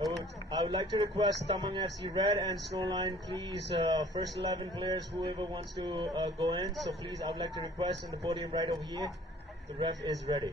I would like to request Tamang FC Red and Snowline, please, first 11 players, whoever wants to go in. So please, I would like to request in the podium right over here. The ref is ready.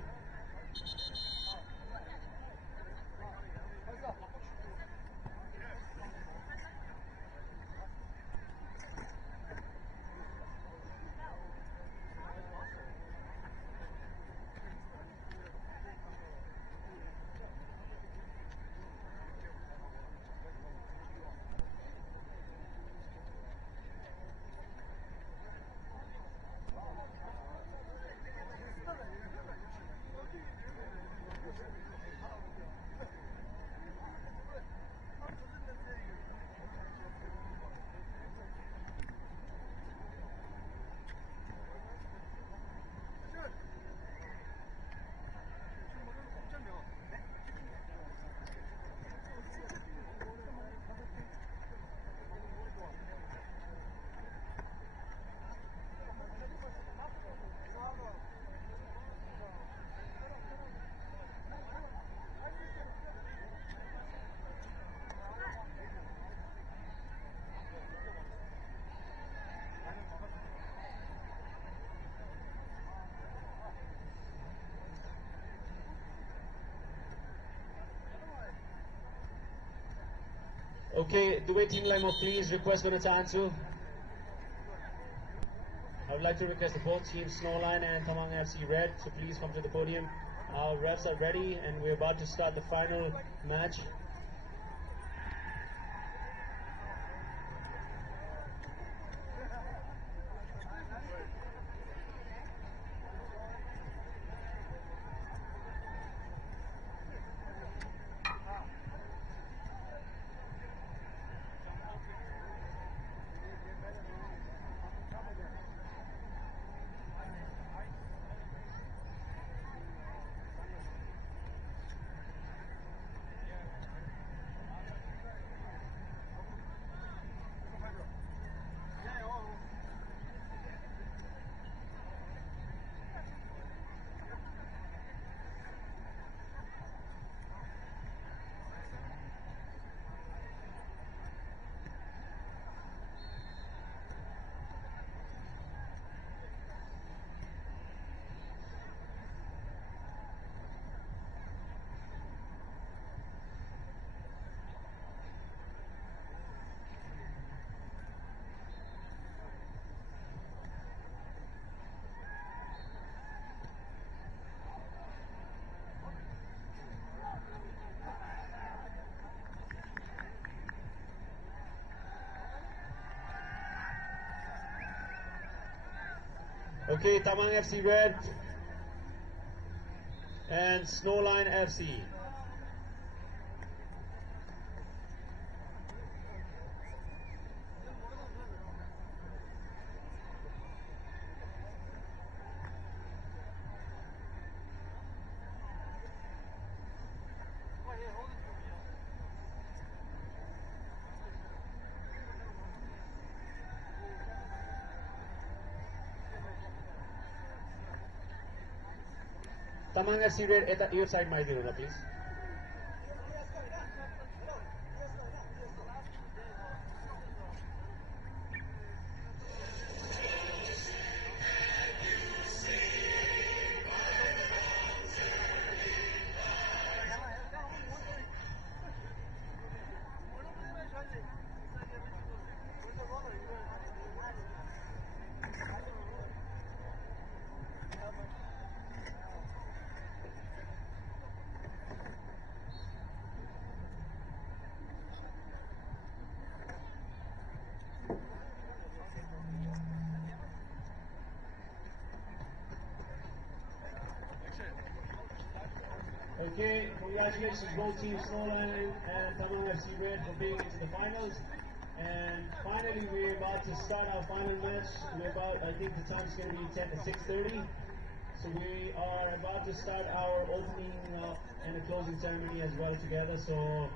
Okay, the waiting line, please request on a Tansu. I would like to request both teams, Snowline and Tamang FC Red, so please come to the podium. Our refs are ready and we're about to start the final match. Okay, Tamang FC Red and Snowline FC. Tamang FC Red at your side, my dear, please. Okay, congratulations both teams, Snowline and Tamang FC Red, for being into the finals. And finally, we're about to start our final match. I think the time's going to be 10 to 6:30. So we are about to start our opening and a closing ceremony as well together. So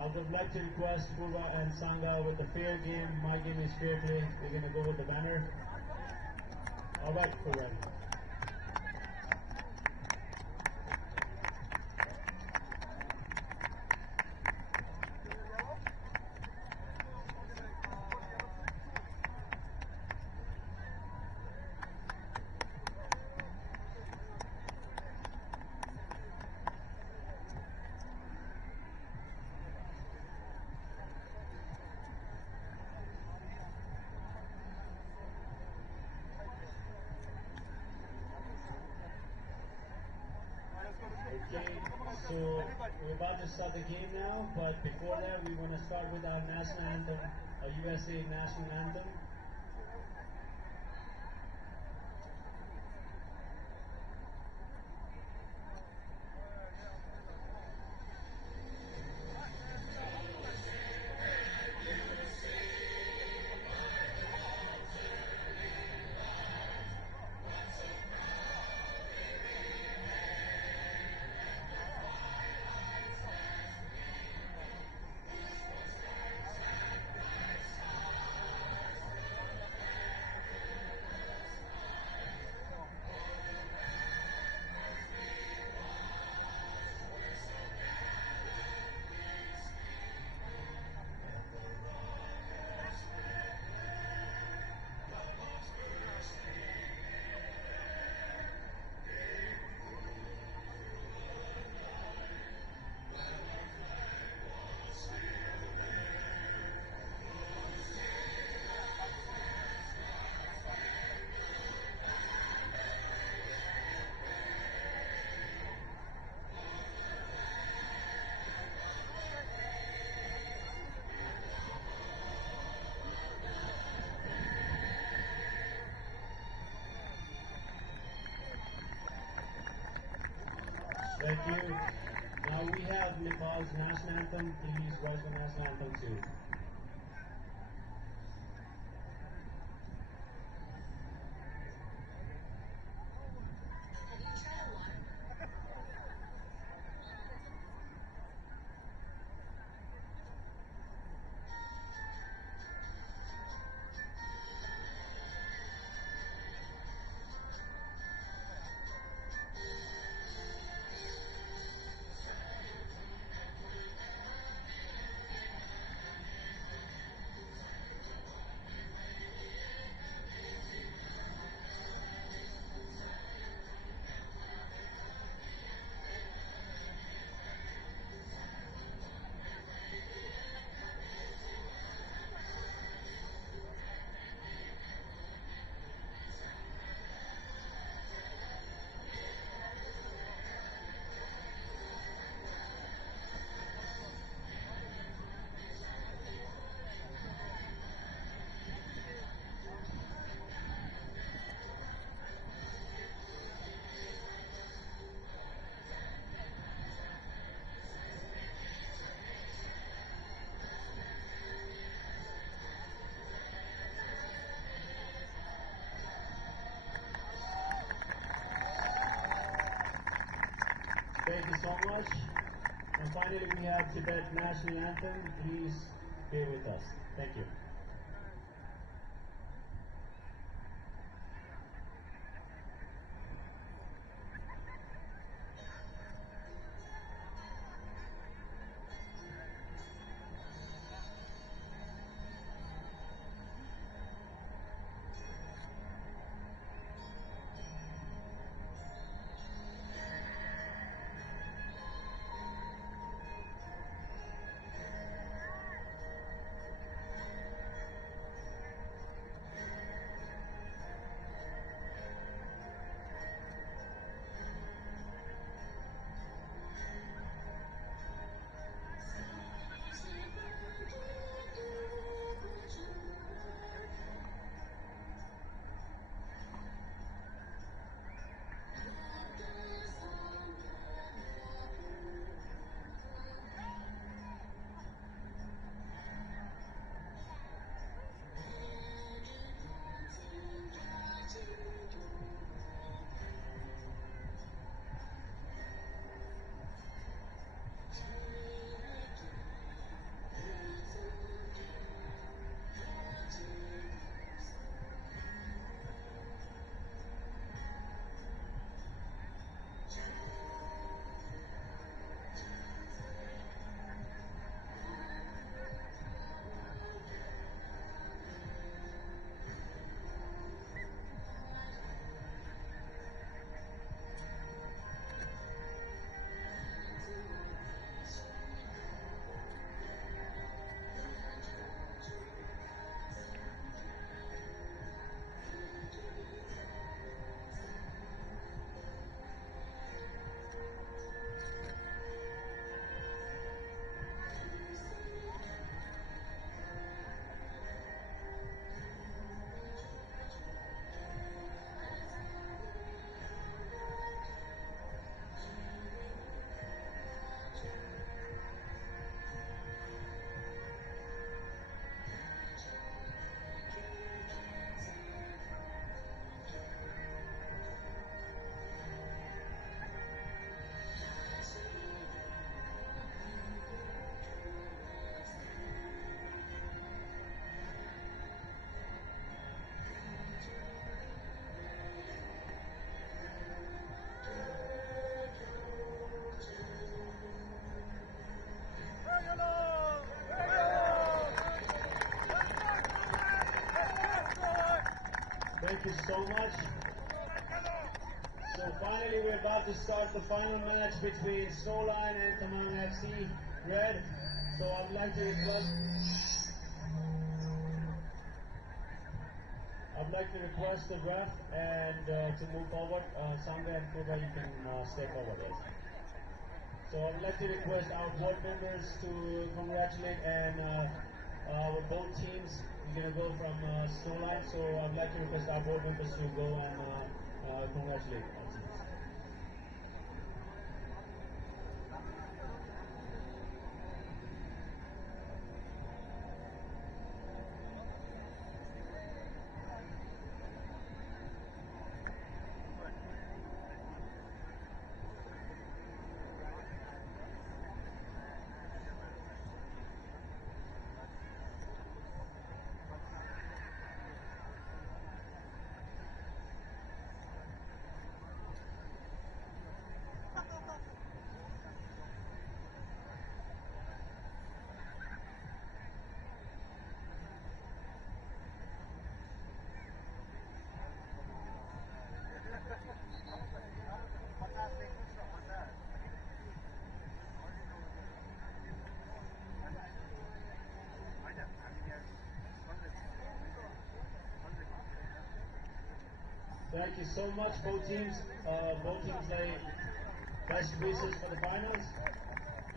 I would like to request Purva and Sangha with the fair game. My game is fair play. We're going to go with the banner. All right, Purva. Okay, so we're about to start the game now, but before that, we want to start with our national anthem, our USA national anthem. Thank you. Now we have Nepal's national anthem. Please rise for national anthem too. Thank you so much. And finally, we have Tibet national anthem. Please bear with us. Thank you. Thank you so much. So finally, we're about to start the final match between Snowline and Tamang FC Red. So I'd like to request the ref and to move forward. Sangha and Kuba, you can step forward. So I'd like to request our board members to congratulate and our both teams. We're gonna go from Snowline, so I'd like to request our board members to go and congratulate our teams. Thank you so much, both teams. Both teams play best wishes for the finals.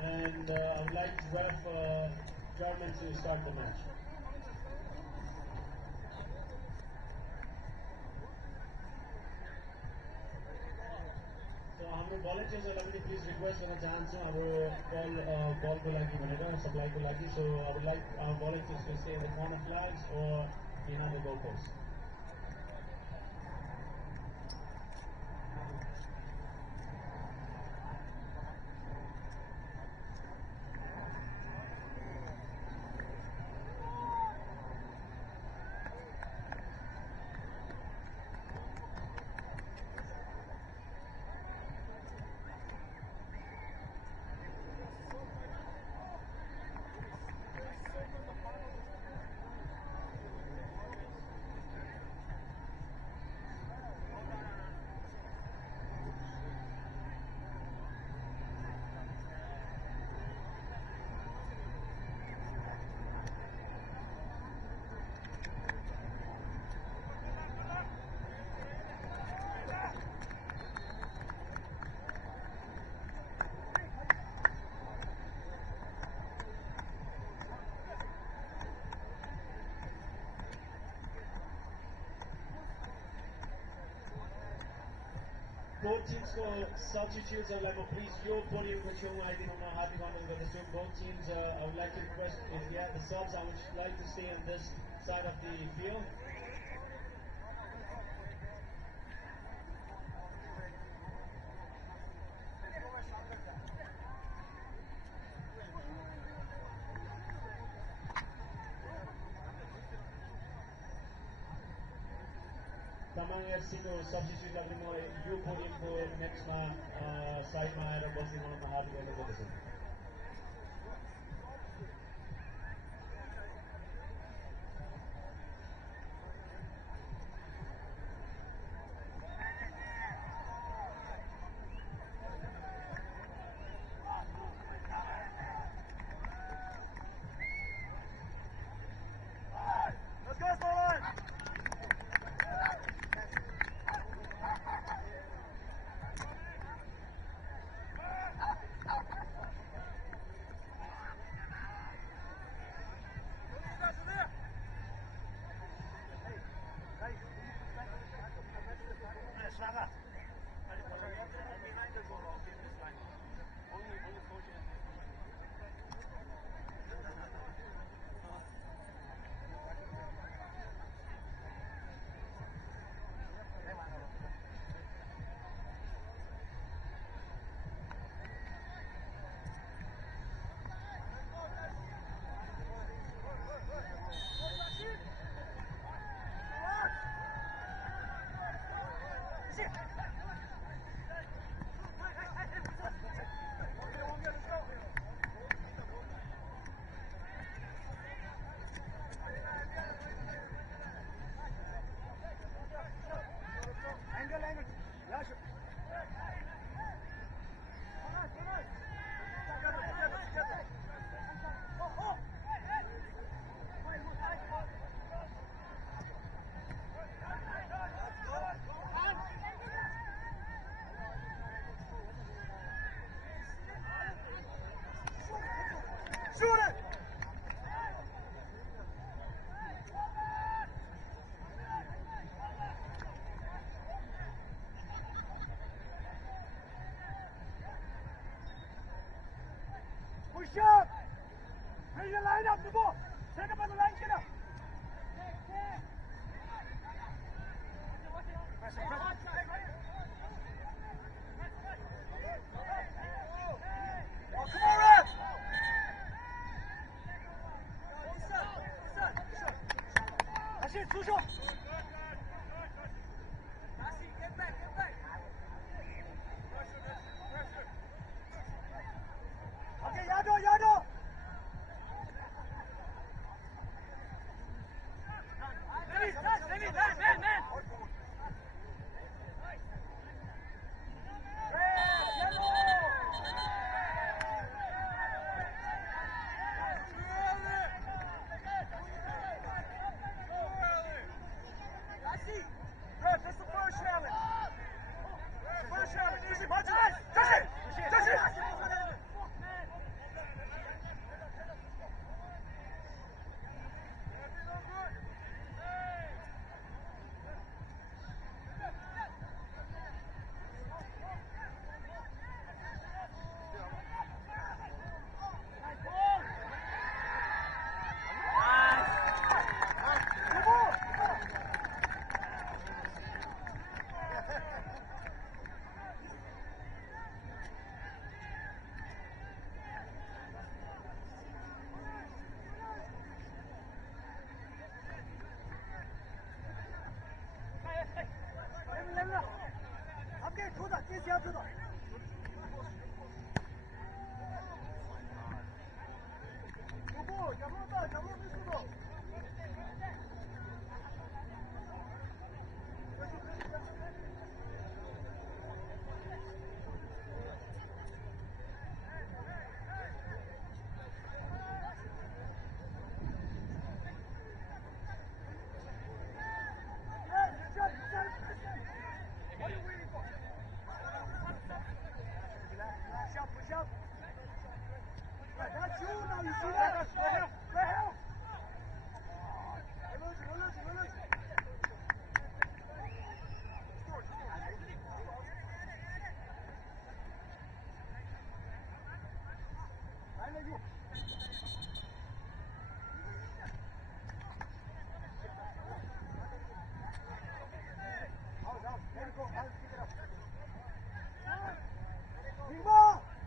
And I'd like ref German to start the match. So हाम्रो volunteersहरूलाई पनि please request गर्न चाहन्छु हाम्रो ballको लागि भनेर supplyको लागि. So I would like our volunteers to stay in the corner flags or behind the goalpost. Both teams for substitutes are like, please, your podium for Choma, I think I'm not happy about the both teams. I would like to request if you have the subs, I would like to stay on this side of the field. Tamang FC को substitute लाग्ने म यो podium को next मा side मा आएर बस्ने मलाई हात गर्न पर्दछ. Push up. Bring the line up, the ball. Take up on the line, get up. Press it, press it. Oh, come on, Ref! That's it, push up. Get back, get back. Okay, Yado, Yado. Man. That's the first challenge. First challenge. Easy, march it. Touch it. Touch it. 함께 도다, 계속 앞으로. 여보, 잡아봐, 잡아보시고.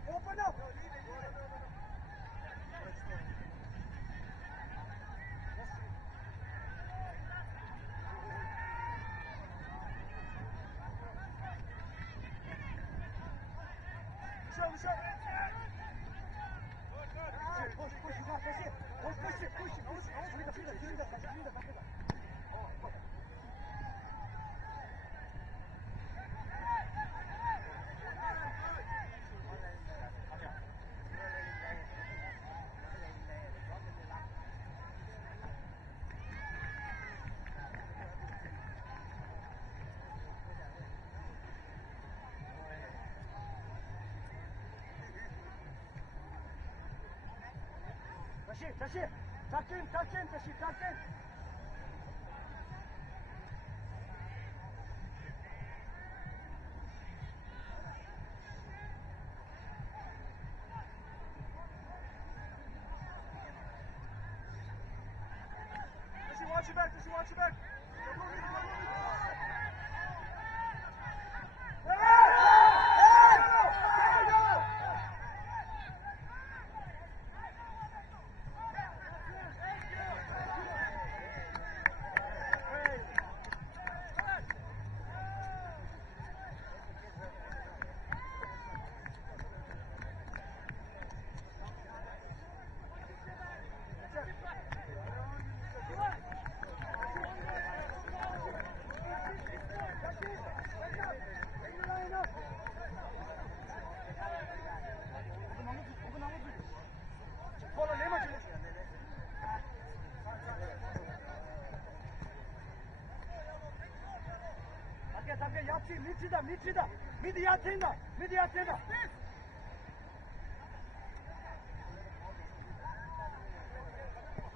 Open up! 다시 작전 다시 작전 watch your back. 밑이다. 미디 야채다.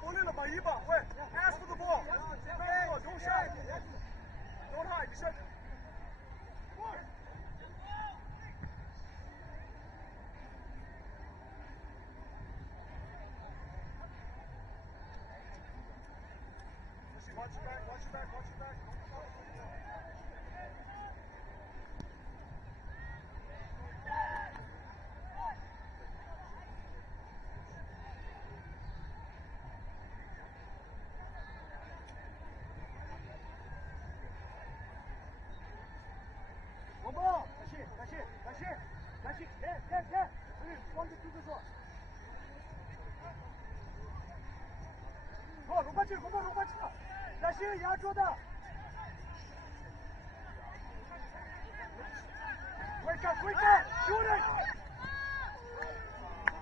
올리는 봐, 이봐. 왜? Ask for the ball. Don't shy. Don't hide. You said. watch your back, watch your back, watch your back. One more. That's it, that's it, that's it. That's it. Yeah. One, two, three, four. Go, 龙冠去，龙冠去了。小心压住的。Wake up, shoot it.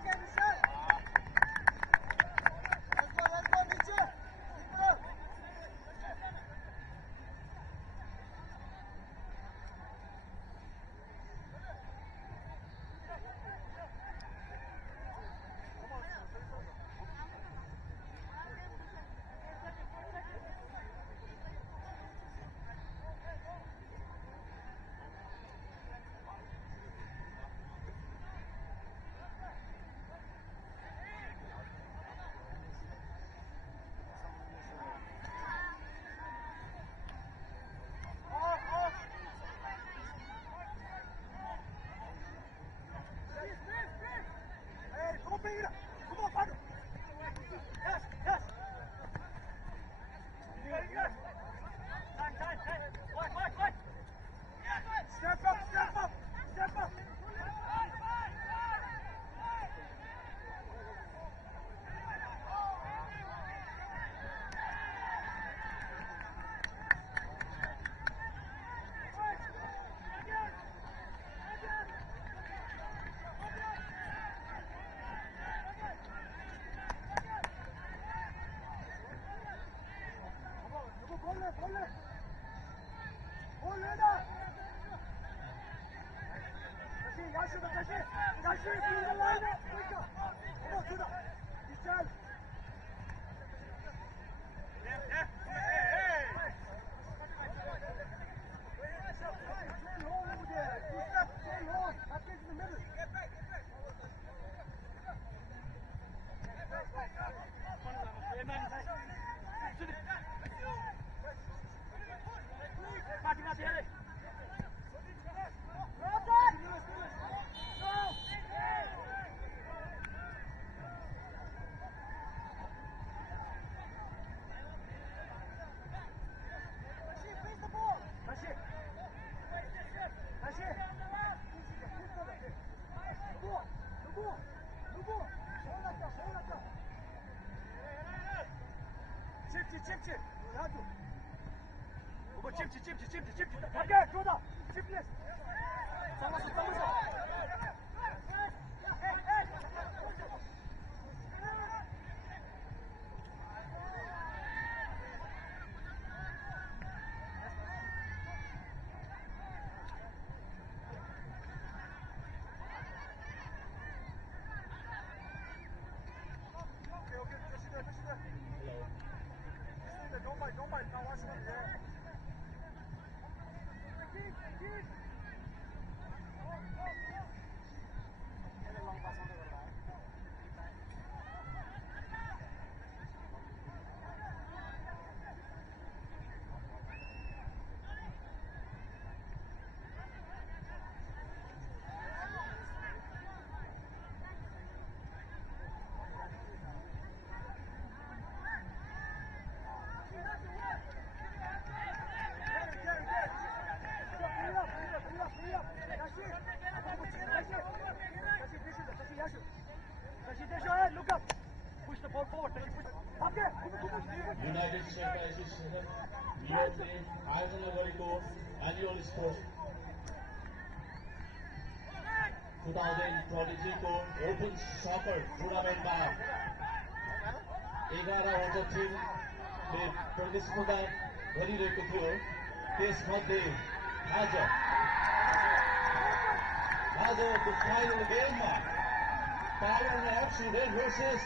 Get the shot. Let's go, Mitchell. Keep it up. Step up! 찜질. 나도. 오버 찜질. 밖에 들어다. 찜질. 잡았어. Don't bite. Now watch it. Yeah. Look up. Push the ball forward. United States Association नियोगले आयोजना गरेको annual sports 2023 को open sucker टुर्नामेन्टमा 11वटा टिमले प्रतिस्पर्धा गरिरहेको थियो। त्यसमध्ये आजको फाइनल गेममा Power FC Red versus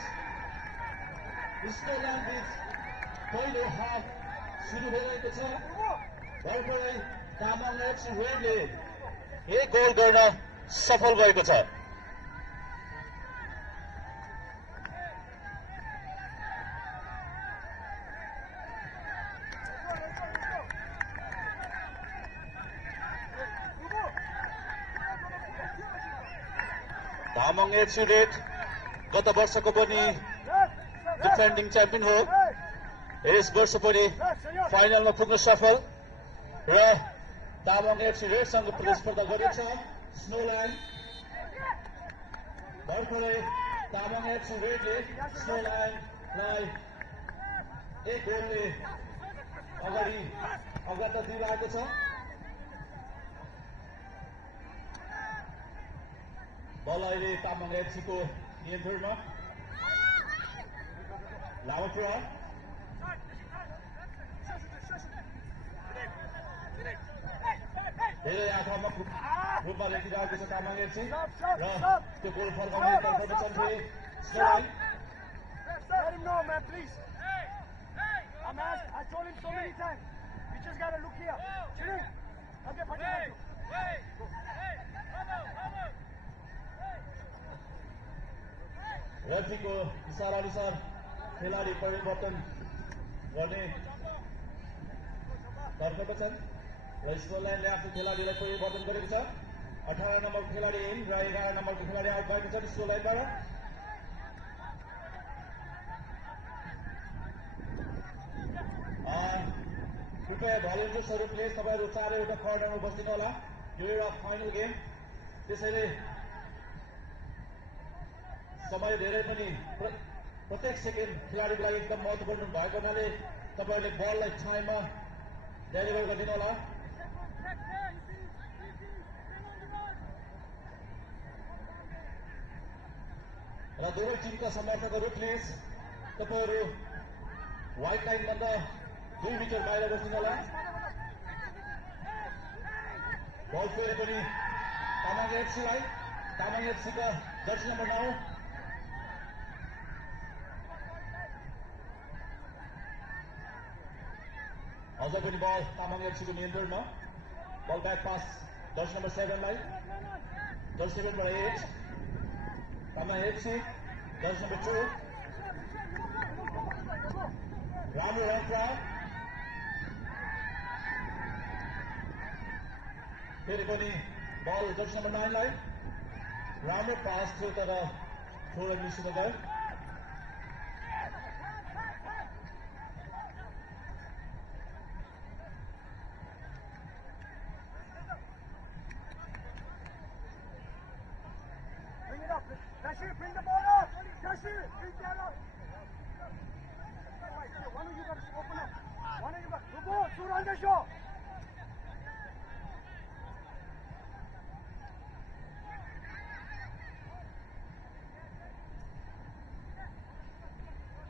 Scotland बीच पहिलो हाफ सुरु भइरहेको छ। भर्खरै तामाङ एफसी रेडले एक गोल गर्न सफल भएको छ। तामाङ एफसी रेड गत वर्षको पनि डिफेन्डिङ च्याम्पियन हो। यस वर्ष पनि फाइनलमा पुग्न सफल र तामाङ एफसी रेडसँग प्रतिस्पर्धा गर्नेछ स्नोल्यान्ड। भर्खरै तामाङ एफसी रेडले स्नोल्यान्डलाई 1 गोलले अग्रता दिइरहेको छ। बल अहिले तामाङ एफसीको नियन्त्रणमा। लामो प्रहार धेरै आक्रामक रूपमा लेखिरहेको छ तामाङ एफसी र त्यो गोल फर्काउने तर्फबाट छन् स्नोल्यान्ड। Let him know, man, please. I told him so many times. We just gotta look here. Chini, okay, रेफ्रीको इशारा अनुसार खेलाडी परिवर्तन गर्ने तर्फमा छन् र स्कोटल्यान्डले आफ्नो खेलाडीलाई परिवर्तन गरेको छ। 18 नम्बरको खेलाडी इन र 11 नम्बरको खेलाडी आउट भएको छन् स्कोटल्यान्डबाट। कृपया भलिन्टियर्सहरू प्लिज तपाईँहरू चारैवटा कर्नरमा बस्दिनु होला। यो एउटा फाइनल गेम, त्यसैले समय धेरै पनि प्रत्येक सेकेन्ड खेलाडीको लागि एकदम महत्त्वपूर्ण भएको हुनाले तपाईँहरूले बललाई टाइममा डेलिभर गरिदिनु होला। र दुवै टिमका समर्थकहरू प्लिज तपाईँहरू व्हाइट लाइनभन्दा 2 मिटर बाहिर बस्दिनु होला। बल फेरि पनि तामाङ एफसीलाई, तामाङ एफसीका जर्सी नम्बर 9 अझ पनि बल तामाङ एफसीको नियन्त्रणमा। बल ब्याक पास जर्सी नम्बर 7 लाई, जर्सी 7 बाट 8 तामाङ एफसी, जर्सी नम्बर 2 राम्रो रन क्राउड। फेरि पनि बल जर्सी नम्बर 9 लाई, राम्रो पास थियो तर थोरै मिसिन गयो। Bring the ball up! Jashir, bring that up! One of you guys open up. One of you guys. Rubo, shoot on the show!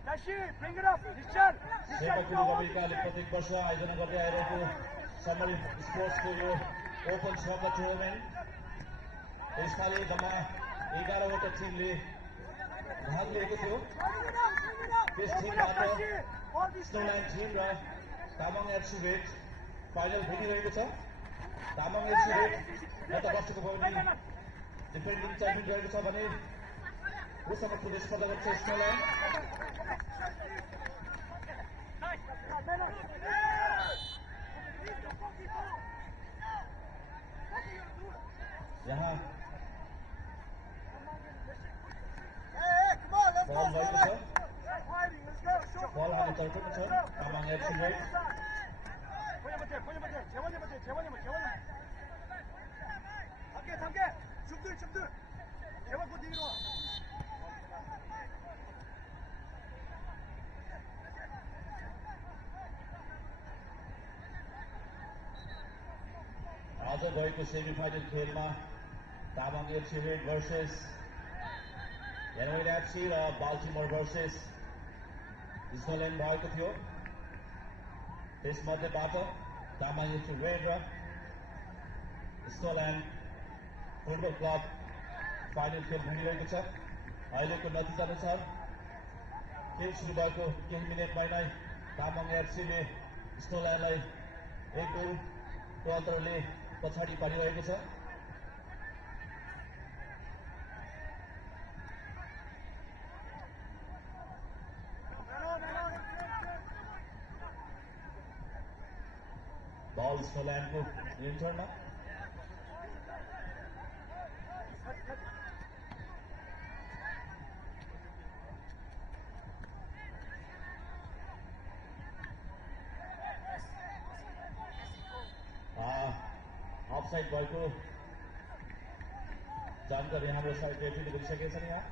Jashir, bring it up! Richard! सेवाकुली अमेरिकाले प्रत्येक वर्ष आयोजना गर्दै आइरहेको समरी स्पोर्ट्सको यो ओपन सकर टुर्नामेन्ट यसपालि जम्मा 11वटा टिमले भाग लिएको थियो। त्यस टिमबाट स्नोल्यान्ड टिम र तामाङ एफसी रेड फाइनल भेटिरहेको छ। तामाङ एफसी रेड गत वर्षको पनि डिफेन्डिङ च्याम्पियन रहेको छ भने उसँग प्रतिस्पर्धा गर्छ स्नोल्यान्ड। यहाँ बल भएको छ, बल हामी तर्फमा छ तामाङ एफसी रेड। आज गएको सेमिफाइनल खेलमा तामाङ एफसी रेड भर्सेस एनवाइड एफसी र बाल्टिमोर भर्सेस स्नोल्यान्ड भएको थियो। त्यसमध्येबाट तामाङ एफसी रेड र स्नोल्यान्ड फुटबल क्लब फाइनल खेल खेलिरहेको छ। अहिलेको नतिजा अनुसार खेल सुरु भएको केही मिनटमै नै तामाङ एफसीले स्नोल्यान्डलाई 1 गोलको अन्तरले पछाडि पारिरहेको छ। बल स्नोल्यान्डको नियन्त्रणमा। अफसाइड भएको जानकारी हाम्रो साइड रेफरीले गरिसकेका छन् यहाँ।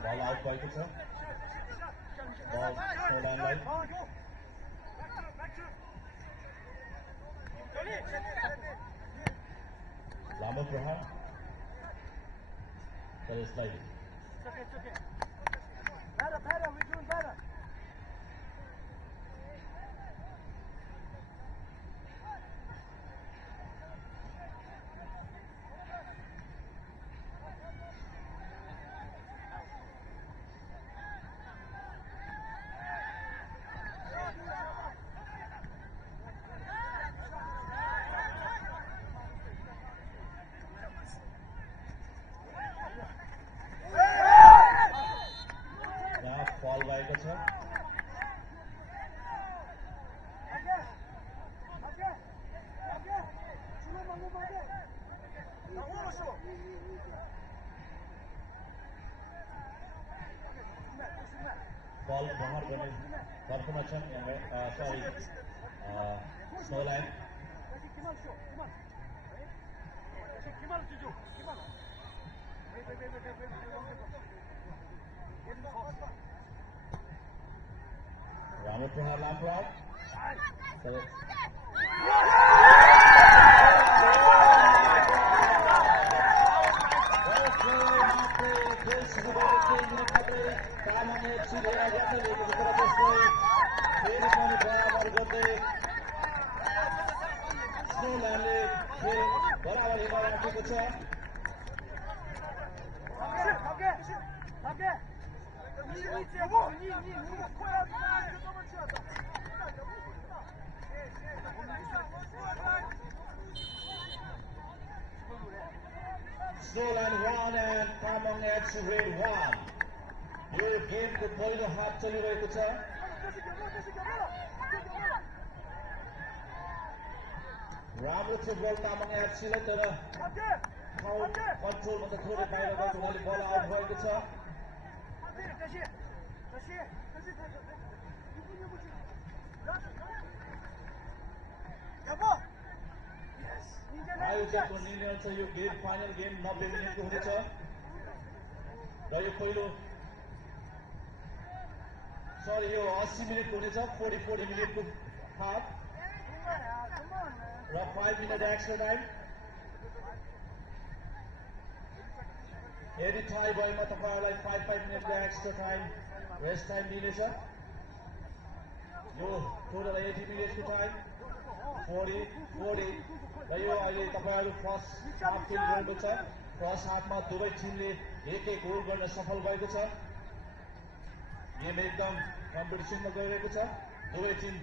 बल आउट भएको छ। बल स्नोल्यान्डलाई। लामो प्रहार तर यसलाई फल भएको छ। बल प्रहार गर्ने तर्फमा छन् सरी स्नोल्यान्ड। राम्रो प्रहार लामो आउट बराबर हेरेर राखेको छ। Snowland 1 and Tamang FC Red 1. यो गेमको पहिलो हाफ चलिरहेको छ। राम्रो फुटबल तामाङ एफसीलाई तर कन्ट्रोलमा त थोरै बाहिर गएको हुनाले बल आउट भएको छ। आयोजकको निर्णय अनुसार यो गेम फाइनल गेम 90 मिनेटको हुनेछ र यो पहिलो सरी यो 80 मिनेटको हुनेछ। 40 मिनेटको हाफ र 5 मिनट एक्स्ट्रा टाइम। यदि टाई भएमा तपाईहरुलाई 5 मिनटको एक्स्ट्रा टाइम रेस्ट टाइम दिनेछ। यो टोटल 80 मिनेटको टाइम 40 र यो अहिले तपाईहरु फर्स्ट हाफ खेलिरहेको छ। फर्स्ट हाफमा दुवै टिमले एक गोल गर्न सफल भएको छ। गेम एकदम कम्पिटिसनमा गइरहेको छ। दुवै टिम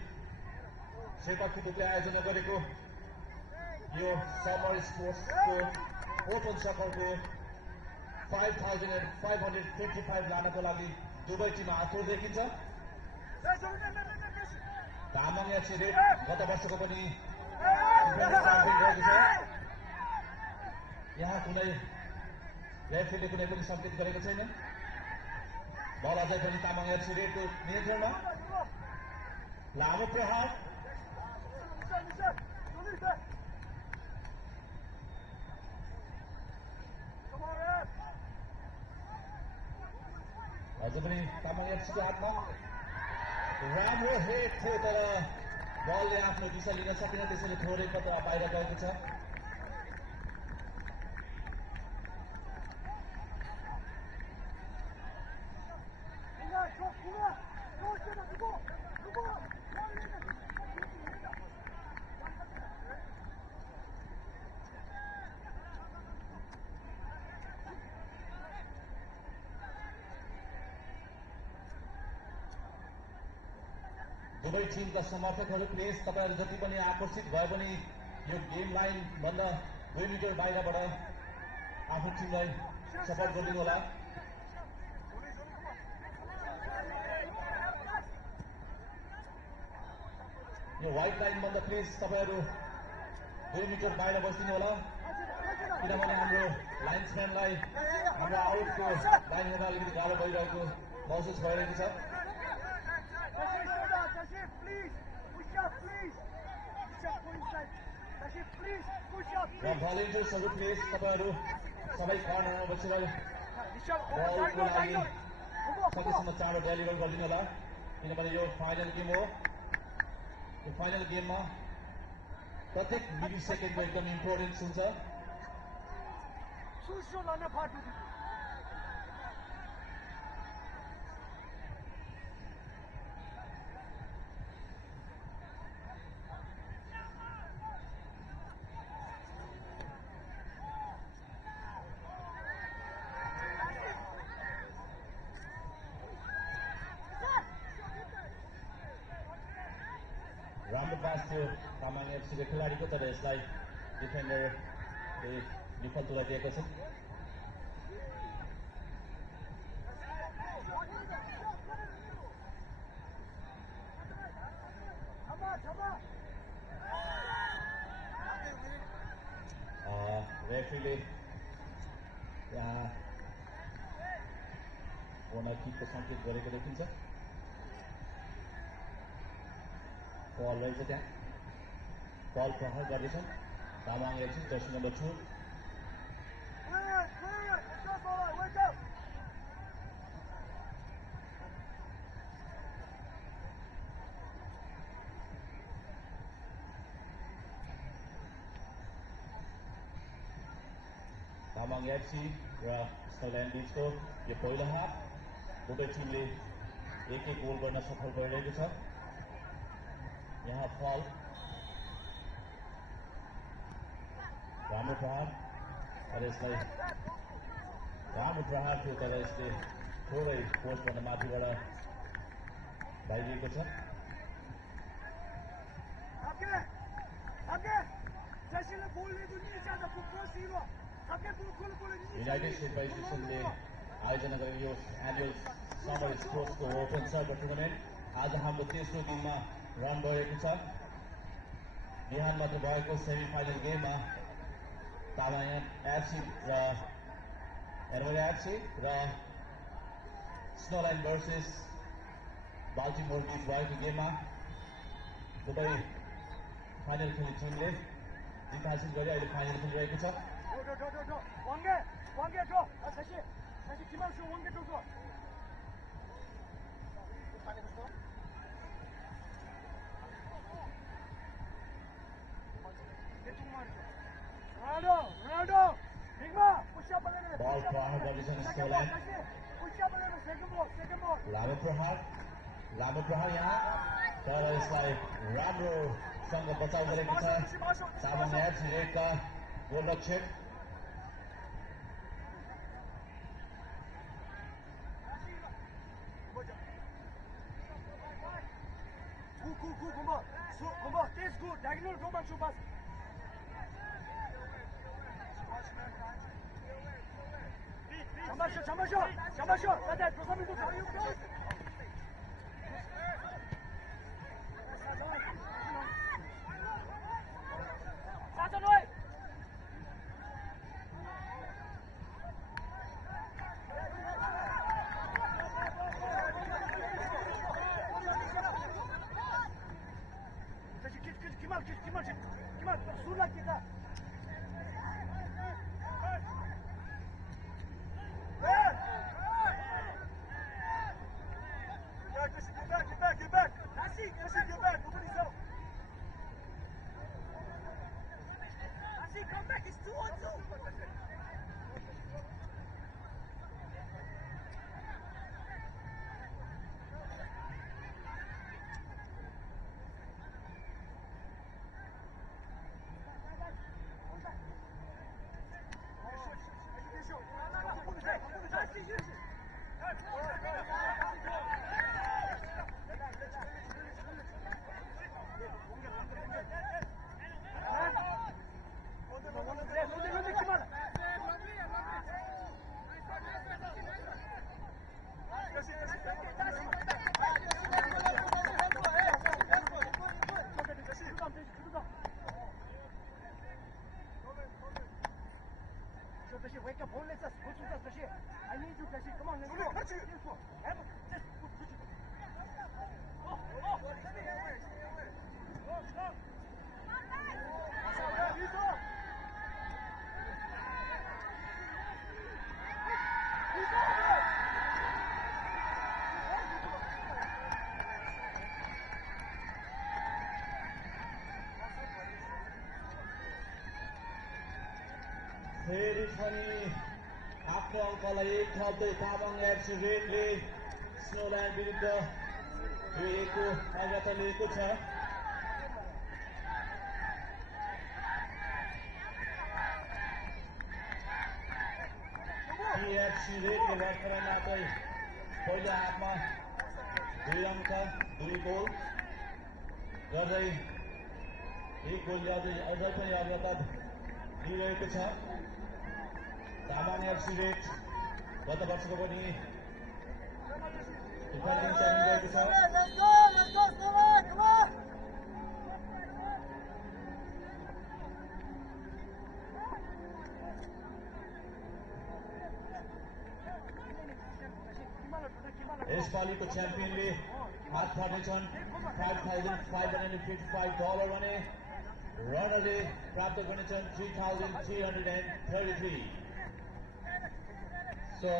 सेता कुटुकले आयोजना गरेको यो समर स्पोर्ट्सको ओपन सकरको 5555 लानको लागि दुवै टिम आतुर देखिन्छ। तामाङ एफसी रेड गत वर्षको पनि यहाँ कुनै रेफरीले कुनै पनि संकेत गरेको छैन। बल अझै पनि तामाङ एफसी रेडको नियन्त्रणमा। लामो प्रहार अझ पनि तामाङ एफसीको हातमा। राम्रो हेड थियो तर बलले आफ्नो दिशा लिन सकेन, त्यसैले थोरै मात्र बाहिर गएको छ। दुवै टिमका समर्थकहरू प्लिज तपाईहरु जति पनि आकर्षित भए पनि यो गेम लाइन भन्दा 2 मिटर बाहिरबाट आफ्नो टिमलाई सपोर्ट गरिदिनु होला। यो व्हाइट लाइन भन्दा प्लिज तपाईहरु 2 मिटर बाहिर बस्दिनु होला किनभने हाम्रो लाइन्सम्यानलाई हाम्रो आउटको लाइन हेर्न अलिकति गाह्रो भइरहेको महसुस भइरहेको छ भलिन्टियर्सहरु प्लिज तपाईहरु सबै कर्नरमा बसेर बलको लागि सकेसम्म चाँडो डेलिभर गरिदिनु होला किनभने यो फाइनल गेम हो यो फाइनल गेममा प्रत्येक मिली सेकेन्डको एकदम इम्पोर्टेन्स हुन्छ राम्रो पास थियो तामाङ एफसीको खेलाडीको तर यसलाई डिफेन्डरले विफल तुल्याइदिएको छ रेफ्रीले यहाँ कोर्नर किकको सङ्केत गरेको देखिन्छ बल रहेछ त्यहाँ बल प्रहार गर्दैछन् Tamang FC Jersey number 2 Tamang FC र स्कटल्यान्ड बीचको यो पहिलो हाफ दुवै टिमले एक गोल गर्न सफल भइरहेको छ यहाँ फल राम्रो प्रहार तर यसलाई राम्रो प्रहार थियो तर यसले थोरै पोस्टभन्दा माथिबाट भइदिएको छ युनाइटेड स्टेट बाई एसोसिएसनले आयोजना गरेको यो एनुअल समर स्पोर्ट्सको ओपन सर्कर टुर्नामेन्ट आज हाम्रो तेस्रो दिनमा रन भएको छ बिहान मात्र भएको सेमी फाइनल गेममा तामाङ एफसी र एनवाई एफसी र स्नोलाइन भर्सेस बाल्टिमोर बीच भएको गेममा दुवै फाइनल खेल्ने टिमले जित हासिल गरी अहिले फाइनल खेलिरहेको छ बल प्रहार गर्दैछन् स्कोरलाइन लामो प्रहार यहाँ तर यसलाई राम्रोसँग बचाउ गरेको छ तामाङ एफसी रेडका गोलरक्षक फेरि पनि आफ्नो अङ्कलाई एक थप्दै तामाङ एफसी रेडले स्नोल्यान्ड विरुद्ध यो एकको अग्रता लिएको छ। एफसी रेडले भर्खरै मात्रै पहिलो हाफमा 2 अङ्क 2 गोल गर्दै एक गोलले अझै पनि अग्रता लिइरहेको छ। तामाङ एफसी रेड गत वर्षको पनि डिफेन्डिङ च्याम्पियन रहेको छ। यसपालिको च्याम्पियनले हात फाट्नेछन् $5,555 भने रनरले प्राप्त गर्नेछन् $3,333। So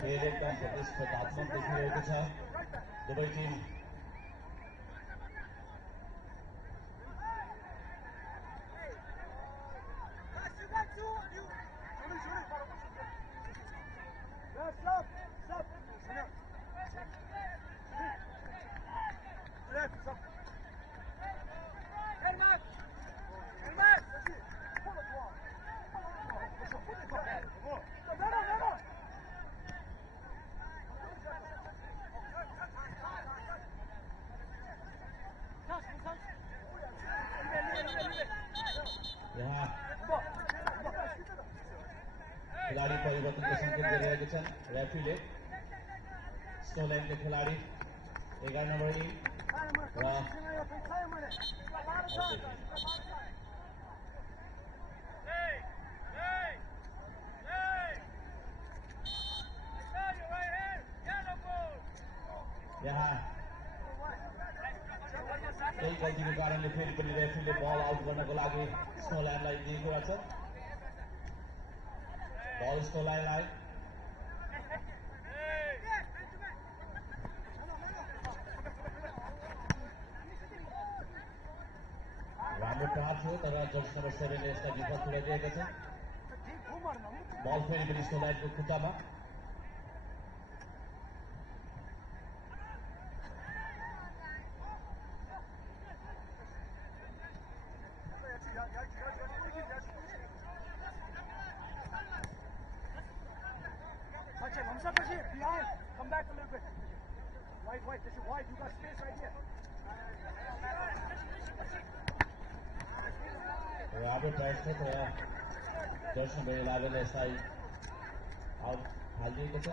खेल एकदम प्रतिस्पर्धात्मक देखिरहेको छ। दुवै टिम यहाँ खिलाडी परिवर्तनको सङ्केत गरिरहेका छन् रेफ्रीले। स्नोल्यान्डको खिलाडी 11 नम्बरले र यहाँ केही गल्तीको कारणले फेरि पनि रेफ्रीले बल आउट गर्नको लागि स्नोल्यान्डलाई दिएको रहेछ। बल स्नोल्यान्डलाई राम्रो पार थियो तर जर्सी नम्बर 7 ले यसलाई विपद पुर्याइदिएका छन्। बल फेरि पनि स्नोल्यान्डको खुट्टामा। Come back a little bit. Wait, this is wide. You got space right here. राम्रो ट्याच थियो तर जर्सी नम्बर 11 ले यसलाई आउट हालिदिएको छ।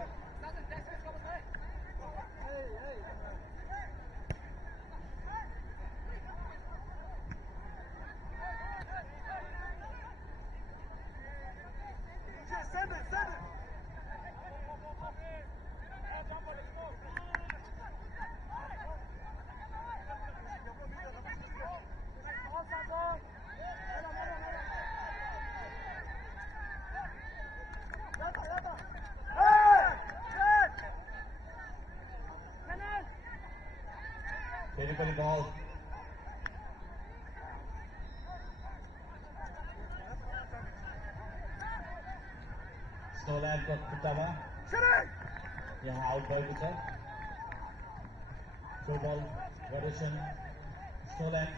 फेरि पनि बल स्नोल्यान्डको खुट्टामा यहाँ आउट भएको छ। थ्रो बल गर्दैछन् स्नोल्यान्ड।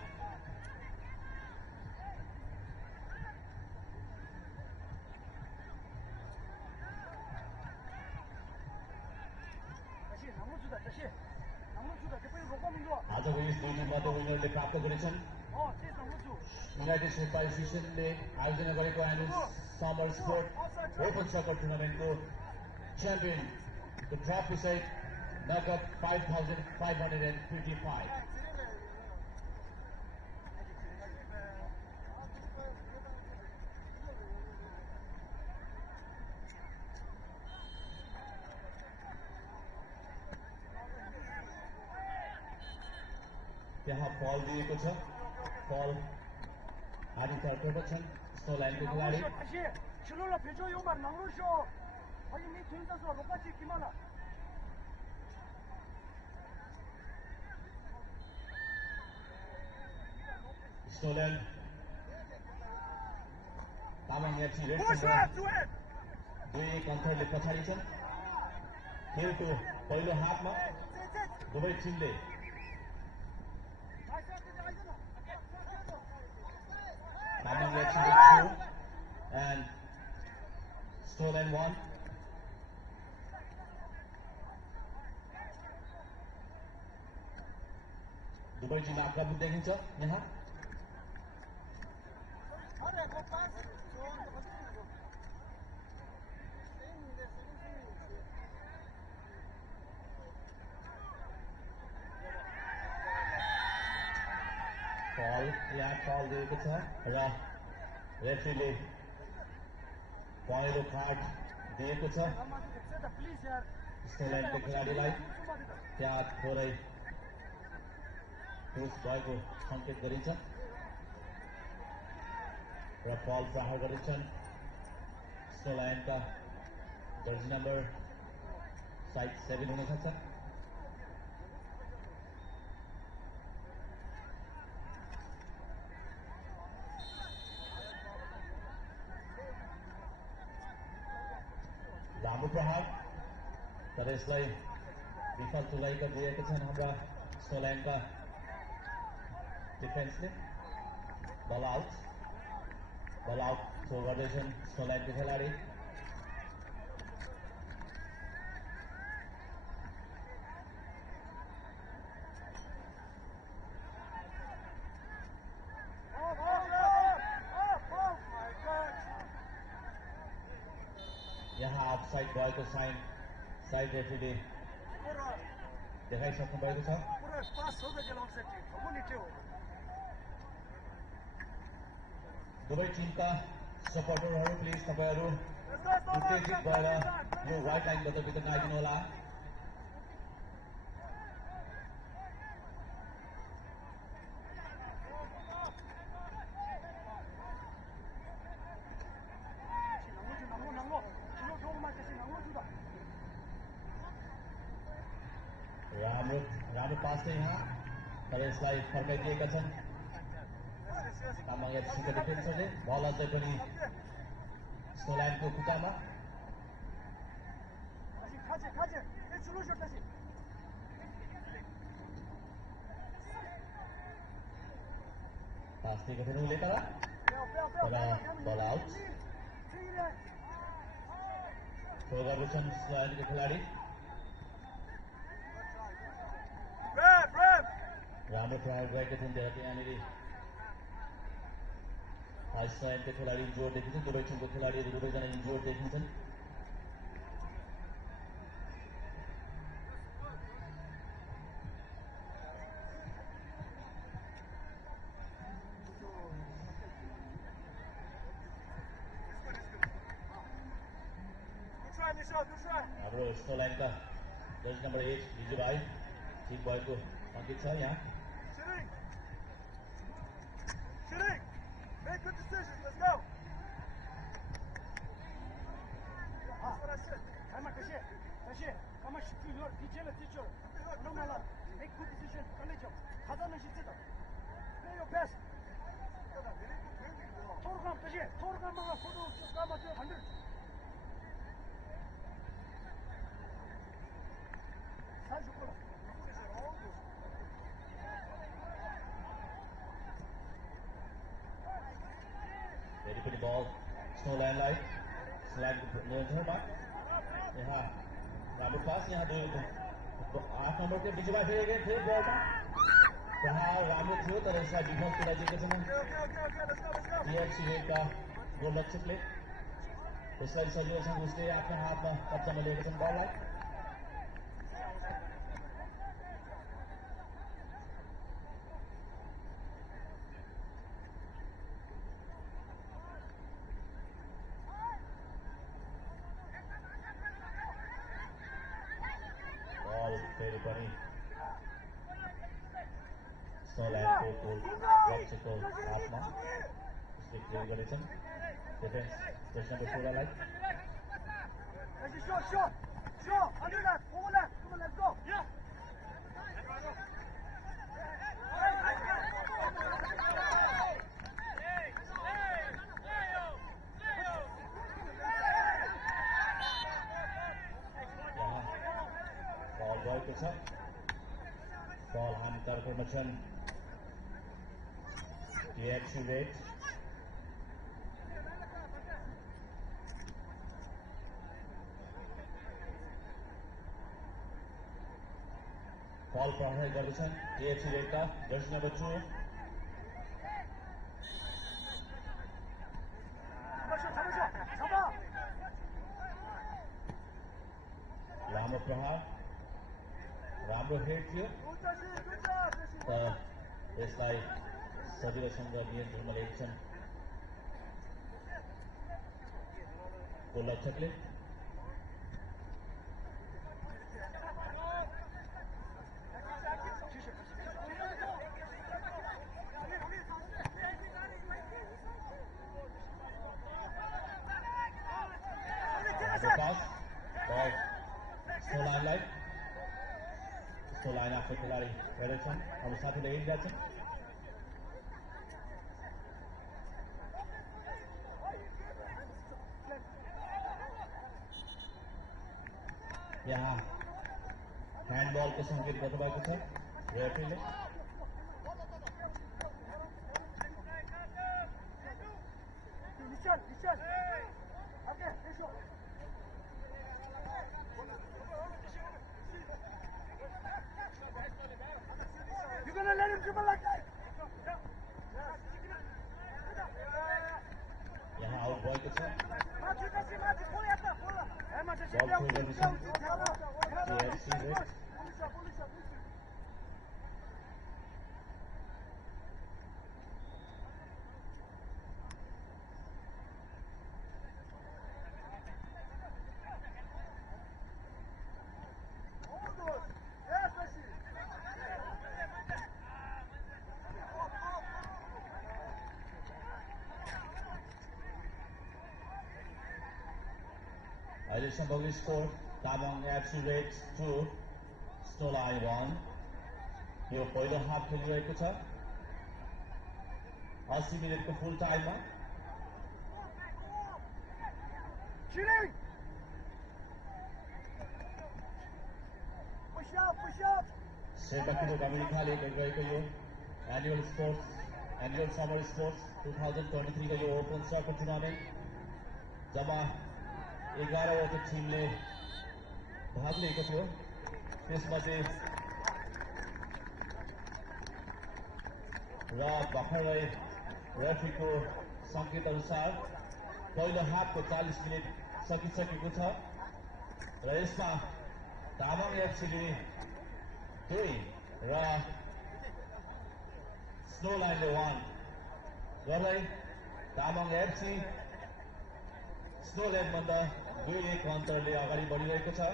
आजको यस दुई टिमबाट विनरले प्राप्त गरेछन्। युनाइटेड स्टेट एसोसिएसनले आयोजना गरेको annual summer sport open soccer टुर्नामेन्टको च्याम्पियन द ट्रफी सहित नगद $5,555। त्यहाँ फल दिएको छ। फल आदि तर्केको छन् स्नोल्यान्डको खेलाडी 낭로쇼 다시 칠로라 배조 요만 낭로쇼 아니 니 둘다서 로까지 기마나 Snowland Tamang FC Red Push number it, do it! 2-1 अन्तरले पछाडि छन् खेलको पहिलो हाफमा दुवै टिमले Tamang FC Red 2 and Snowland 1 दुवै टिम आक्रमक देखिन्छ यहाँ फल यहाँ फल दिएको छ र रेफ्रीले पहेँलो कार्ड दिएको छ Please, yaar. स्नोल्यान्डको खेलाडीलाई त्यहाँ थोरै पुस भएको सङ्केत गरिन्छ र फल प्रहार गरिन्छन् स्नोल्यान्डका जर्सी नम्बर साइड 7 हुन सक्छ लामो प्रहार तर यसलाई विफल तुल्याइका दिएका छन् हाम्रा स्नोल्यान्डका डिफेन्सले बल आउट थ्रो गर्दैछन् स्नोल्यान्डको खेलाडी यहाँ अफसाइड भएको साइड रेफ्रीले देखाइसक्नु भएको छ पुरा 500 गेल अफसाइड कम्युनिटी हो दुवै टिमका सपोर्टरहरू प्लिज तपाईहरू उत्तेजित भएर यो व्हाइट लाइनबाट भित्र नआइदिनु होला राम्रो पास छ यहाँ तर यसलाई फर्काइदिएका छन् तामाङ एफसीका डिफेन्सरले बल अझै पनि स्नोल्यान्डको खुट्टामा 가지 내 줄로 줘 다시 पास दिएको थिएन उसले तर बल आउट थ्रो गर्दैछन् स्नोल्यान्डको खेलाडी राम्रो प्रहार गरेका थिइन् त्यहाँनिर स्नोल्यान्डको खेलाडी इन्जोर्ड देखिन्छ दुवै टिमको खेलाडीहरू दुवैजना इन्जोर्ड देखिन्छन् हाम्रो स्नोल्यान्डका जर्सी नम्बर 8 हिजो भाइ ठिक भएको सङ्केत छ यहाँ Make good decisions. Let's go. That's what I said. Come on, Kashi. Come on, teacher. No, make good decisions. Play your best. Torgam, Kashi. Torgam, photo. Come on, 100. फेरि पनि बल स्नोल्यान्डलाई नियन्त्रणमा यहाँ राम्रो पास यहाँ 8 नम्बरको बिजुवा फेरि बलमा प्रहार राम्रो थियो तर यसलाई डिफेन्स तुल्याइदिएका छन् टिएफसी रेडका गोलरक्षकले यसलाई सजिलोसँग उसले आफ्नो हातमा कब्जामा लिएका छन् बललाई फेरि पनि स्नोल्यान्डको गोलरक्षकको हातमा क्लियर गरेछन् डिफेन्स स्टेज नम्बर 4 लाई Sure, under that, over that, come on, let's go. Yeah. Ball गएको छ बल हानितर्फमा छन् TFC Red बल प्रहार गर्दैछन् TFC Red का जर्सी नम्बर 2 लामो प्रहार राम्रो हेड थियो यसलाई सजिलोसँग नियन्त्रणमा ल्याउँछन् गोलरक्षकले लाइन आफ्नो खेलाडी हेरेछन् अब साथीले हिँडिरहेछन् यहाँ ह्यान्डबलको सङ्केत गर्नुभएको छ रेफ्रीले यहाँ आउट भएको छ अहिलेसम्मको स्कोर तामाङ FC Red 2 स्नोलाई 1 यो पहिलो हाफ खेलिरहेको छ 80 मिनेटको फुल टाइममा सेवाकिलो अमेरिकाले गरिरहेको यो एनुअल समर स्पोर्ट्स 2023 को यो ओपन सकर टुर्नामेन्ट जम्मा 11वटा टिमले भाग लिएको थियो त्यसमध्ये र भर्खरै रेफ्रीको सङ्केत अनुसार पहिलो हाफको 40 मिनेट सकिसकेको छ र यसमा तामाङ एफसीले 2 र स्नो लाइनले 1 गर्दै तामाङ एफसी स्नोल्यान्डभन्दा 2-1 अन्तरले अगाडि बढिरहेको छ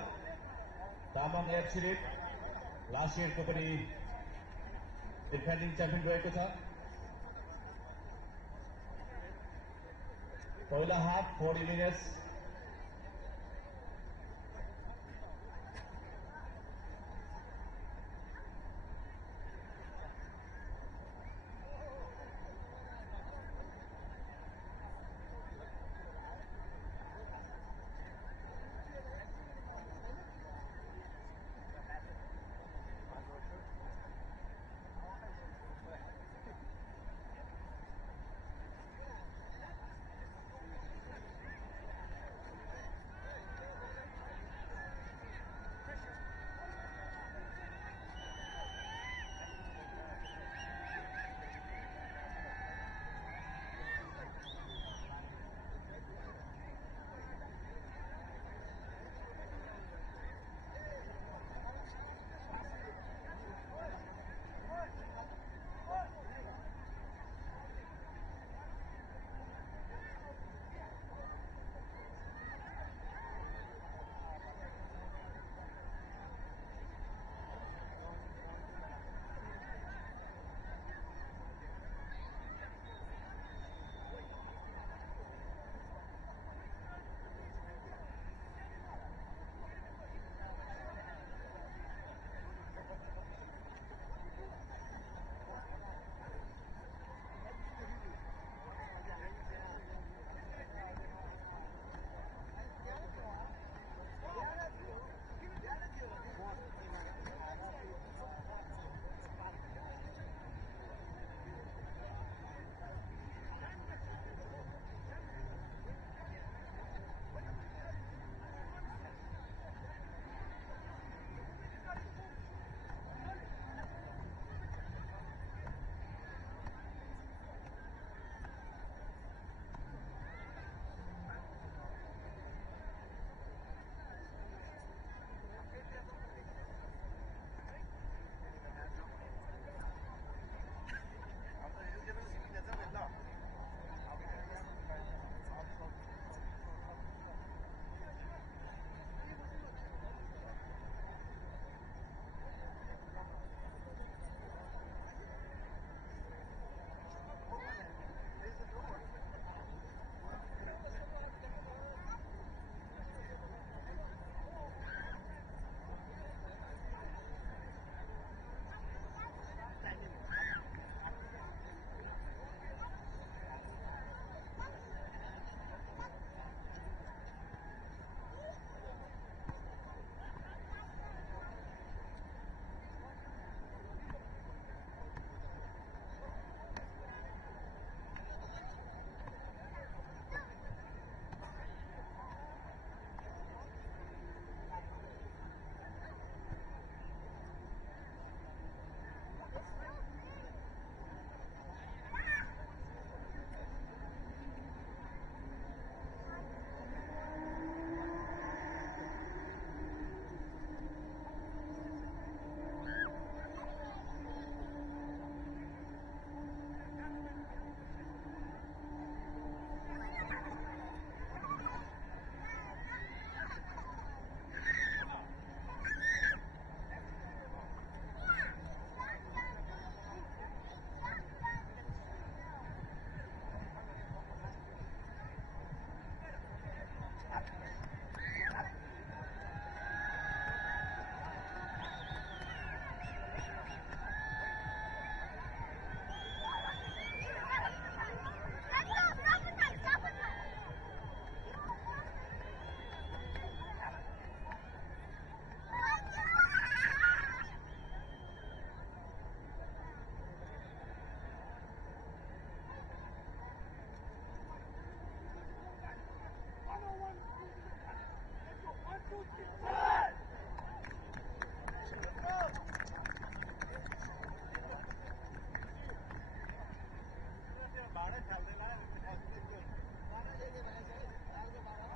तामाङ एफसीले लास्ट इयरको पनि डिफेन्डिङ च्याम्पियन रहेको छ पहिलो हाफ 40 मिनट्स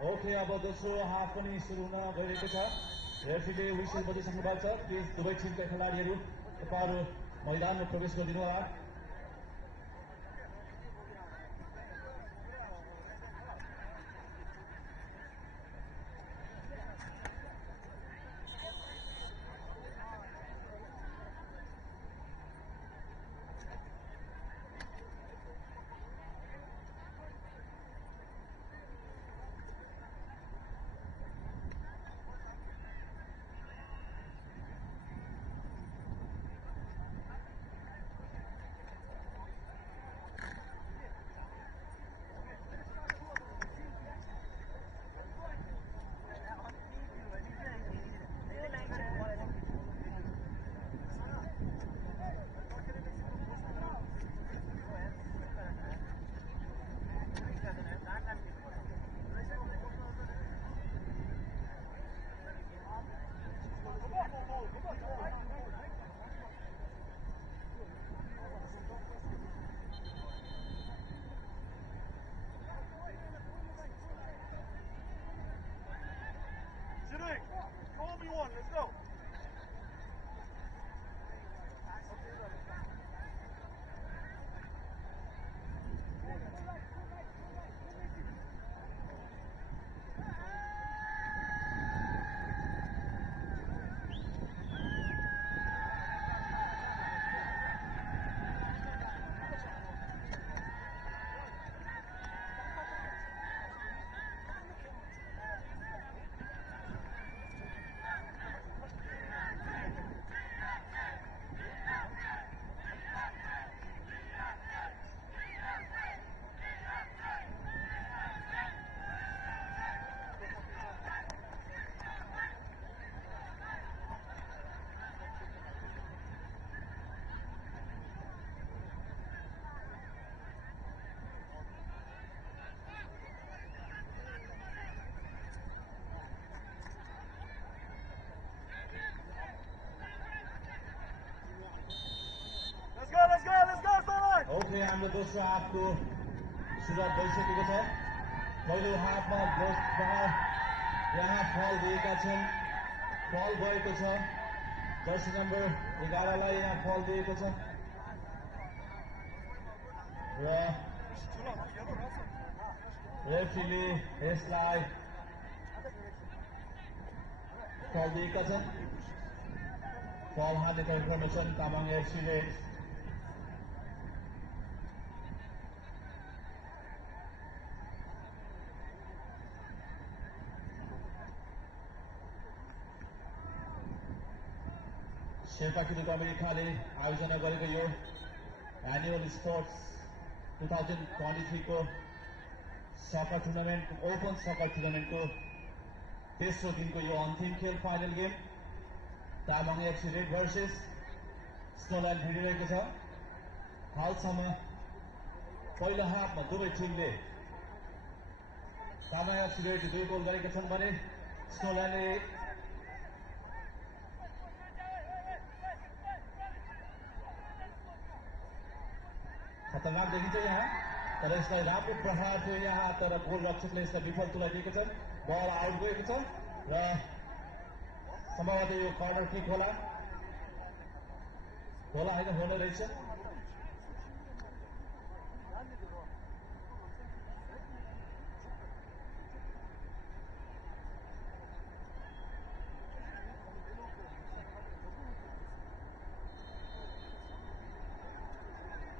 ओके, अब दोस्रो हाफ पनि सुरु हुन गइरहेको छ। रेफ्रीले विसल बजाइसक्नु भएको छ। प्लिज दुवै टिमका खेलाडीहरू तपाईहरु मैदानमा प्रवेश गरिदिनु होला। Let's go. ओके, हाम्रो दोस्रो हाफको सुरुवात भइसकेको छ। पहिलो हाफमा यहाँ फल दिएका छन्। फल गएको छ। जर्सी नम्बर 11 लाई यहाँ फल दिएको छ र रेफ्रीले यसलाई फल दिएका छन्। फल हान्ने तर्फमा छन् तामाङ एफसीले। शेर्पा किरुक अमेरिकाले आयोजना गरेको यो एनुअल स्पोर्ट्स 2023 को सकर टुर्नामेन्ट, ओपन सकर टुर्नामेन्टको तेस्रो दिनको यो अन्तिम खेल, final game Tamang FC Red versus Snowland भिडिरहेको छ। हालसम्म पहिलो हाफमा दुवै टिमले तामाङ एफसी रेड 2 गोल गरेका छन् भने स्नोल्यान्डले खतरनाक देखिन्छ यहाँ, तर यसलाई राम्रो प्रहार थियो यहाँ, तर गोल रक्षकले यसलाई विफल तुल्याइदिएका छन्। बल आउट गएको छ र सम्भवतः यो कर्नर किक होला होइन, हुने रहेछ।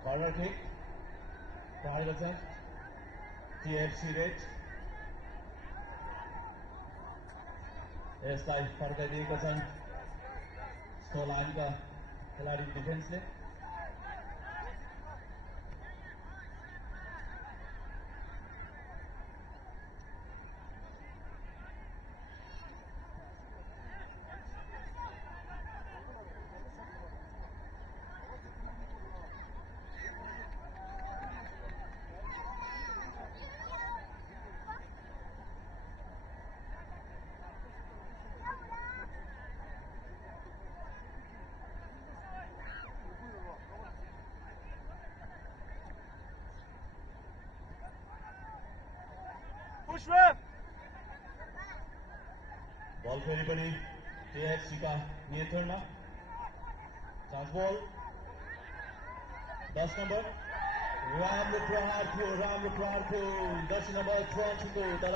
कर्नर किक प्रहार गर्छन् टिएफसी रेड। यसलाई फर्काइदिएका छन् स्नोल्यान्डका खेलाडी डिफेन्सले। push ref. Ball फेरि पनि KFC का नियन्त्रणमा. Chance ball. 10 number. राम्रो प्रहार थियो 10 नम्बर ट्रन्चको तर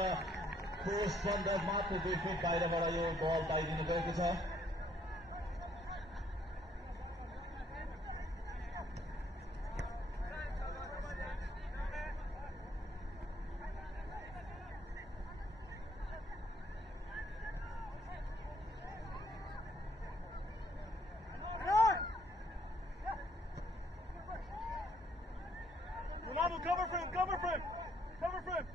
पोस्ट बन्द मात्र 2 फिट बाहिरबाट यो बल बाहिरिनु गएको छ. Cover for him, cover for him, cover for him.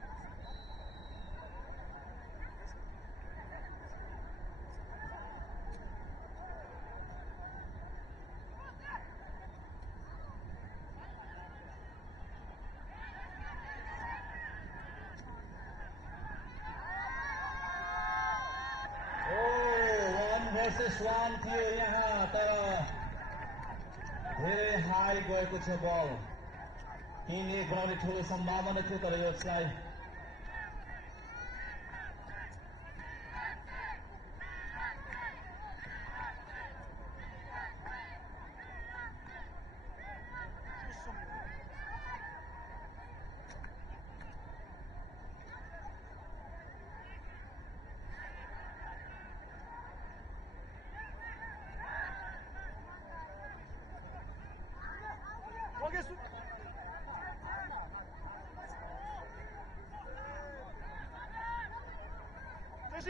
Oh, 1 versus 1 थियो यहाँ तर धेरै हाई गएको छ बल. 3-1 बनाउने ठुलो सम्भावना थियो तर यसलाई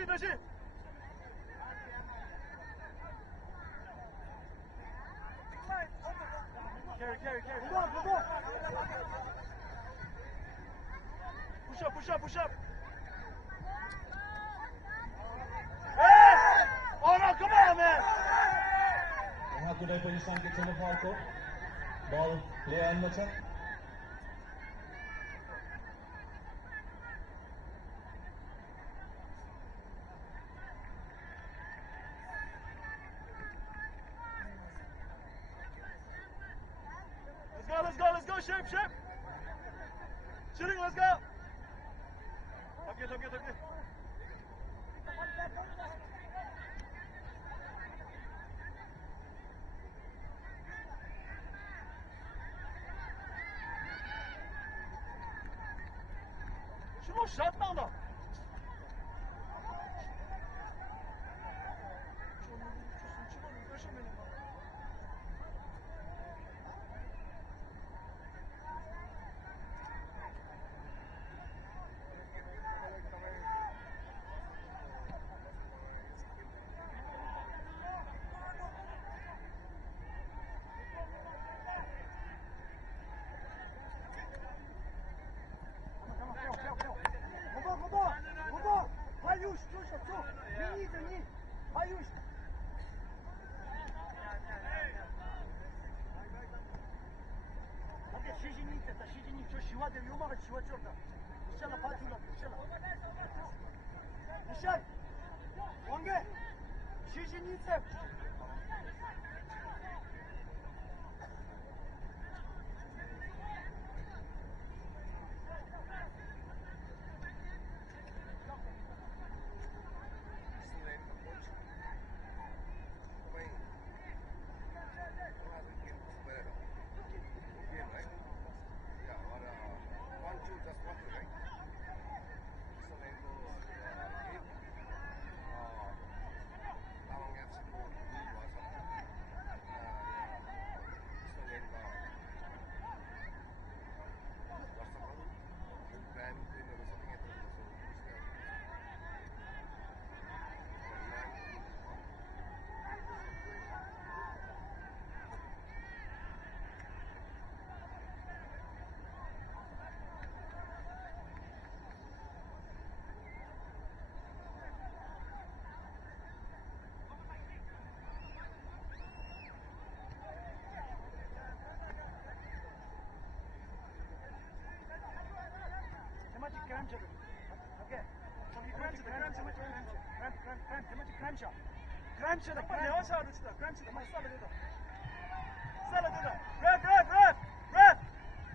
Dashi. Carry. Come on. Push up. Hey! Oh no, come on, man! यहाँ कुनै पनि सङ्केत छैन फाउलको. बल प्ले अनमा छ. Let's go, Shape. Shooting, let's go. Okay. Shut down though.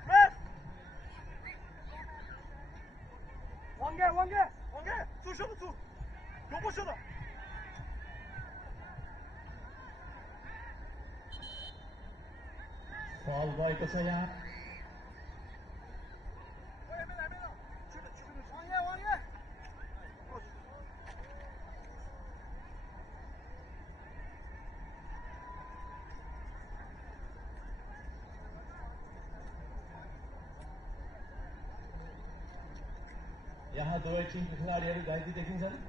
Ref! 往开，走手的走，有不手的。फल भएको छ यहाँ यहाँ दुवै टिमका खेलाडीहरू घाइते देखिन्छन्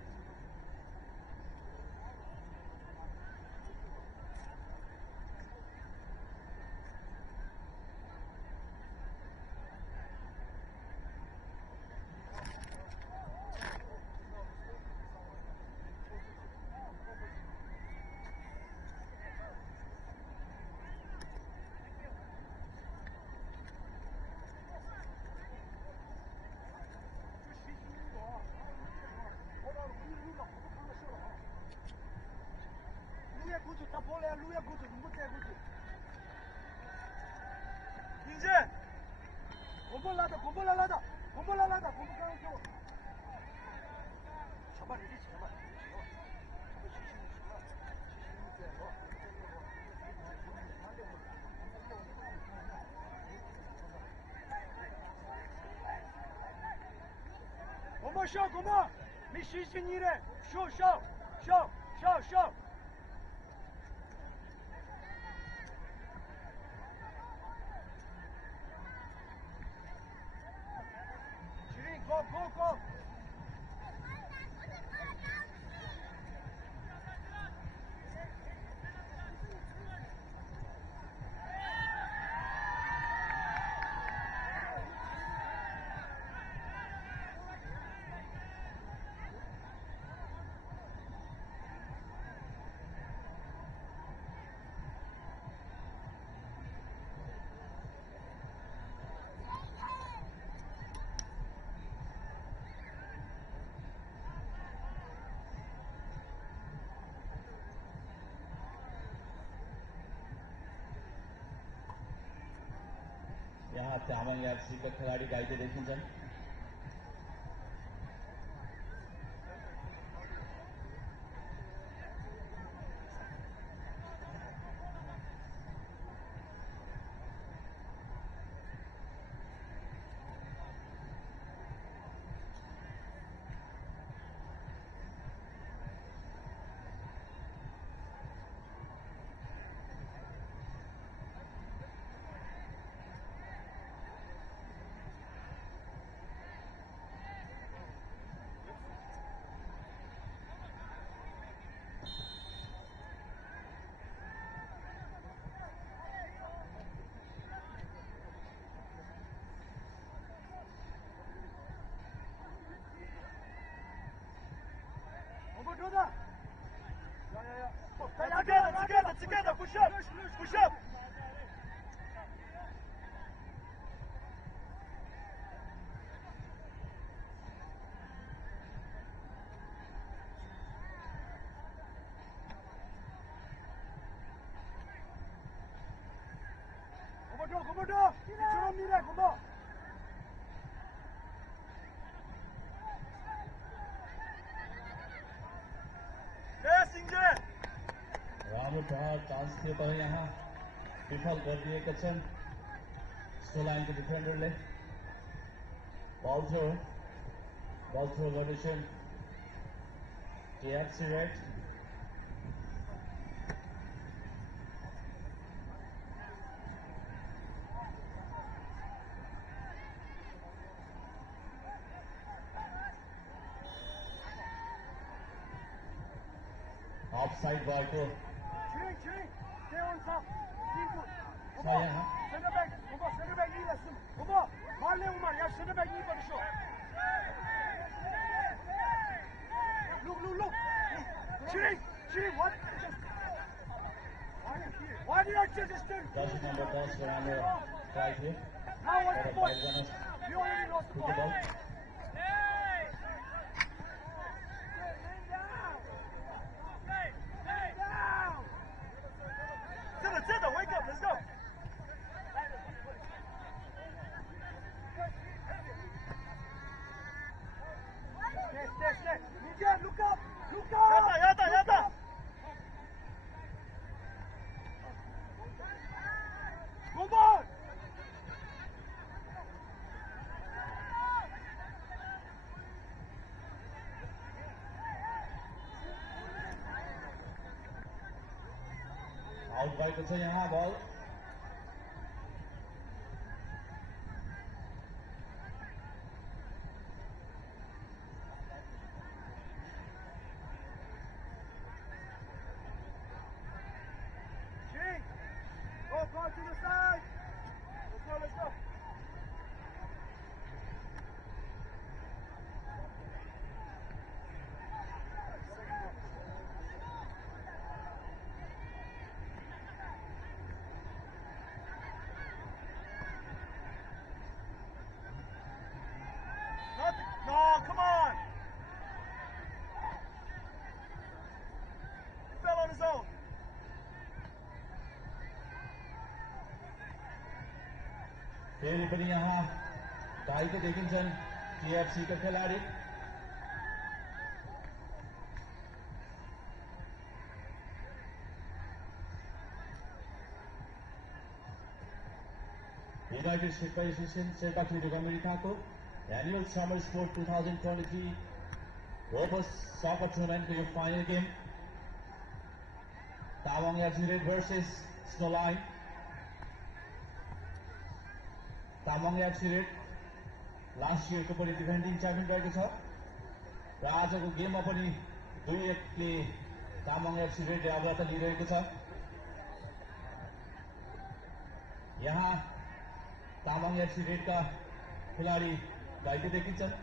他跑来，路也过去，没带过去。林姐，我们拉的，公布刚刚走。小曼，你起来吧，我们上，没信心你的，上。Go! यहाँ तामाङ एफसीका खेलाडी घाइते देखिन्छन् Together, push up. Come on. Yes, Inge. राम्रो प्रहार चान्स थियो तर यहाँ विफल गरिदिएका छन् सोलाइनको डिफेन्डरले बल थ्रो गर्दैछन् केएफसी रेड ऑफसाइड भएको Stay on top. यहाँ Center back, knee lesson. Marley Umar, yeah, center back knee for the shot. Look. Chiri, what? Why did I just do? Doesn't number 10 राम्रो ट्राई थियो Now what's the point? We already lost the ball. Zeta, wake up, let's go. Out भएको छ यहाँ बल Go to the side. Let's go. No, come on. He fell on his own. फेरि पनि यहाँ दाइको देखिन्छन् TFC का खेलाडी United State Association Santa Cruz Americaको Annual Summer Sport 2023 Robust Soccer Tournament को यो फाइनल game Tamang FC Red versus Snowline Tamang FC Red last इयरको पनि डिफेन्डिङ च्याम्पियन रहेको छ र आजको गेममा पनि 2-1 ले तामाङ FC Red अग्रता लिइरहेको छ यहाँ तामाङ FC Red का खिलाडी गाइड देखिन्छन्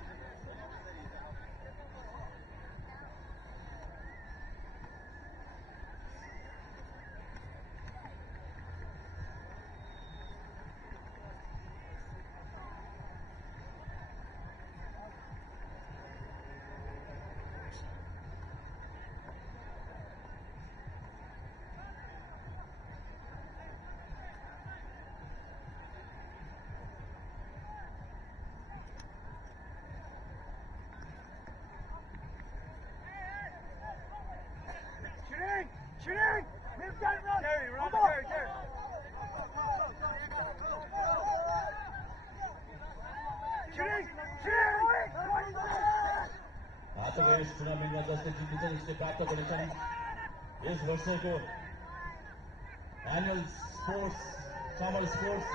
Shooting! Move that run! Carry, run, carry. आजको यस टुर्नामेन्टमा जसले जित्छन् यसले प्राप्त गर्छन् यस वर्षको एनुअल स्पोर्ट्स समर स्पोर्ट्स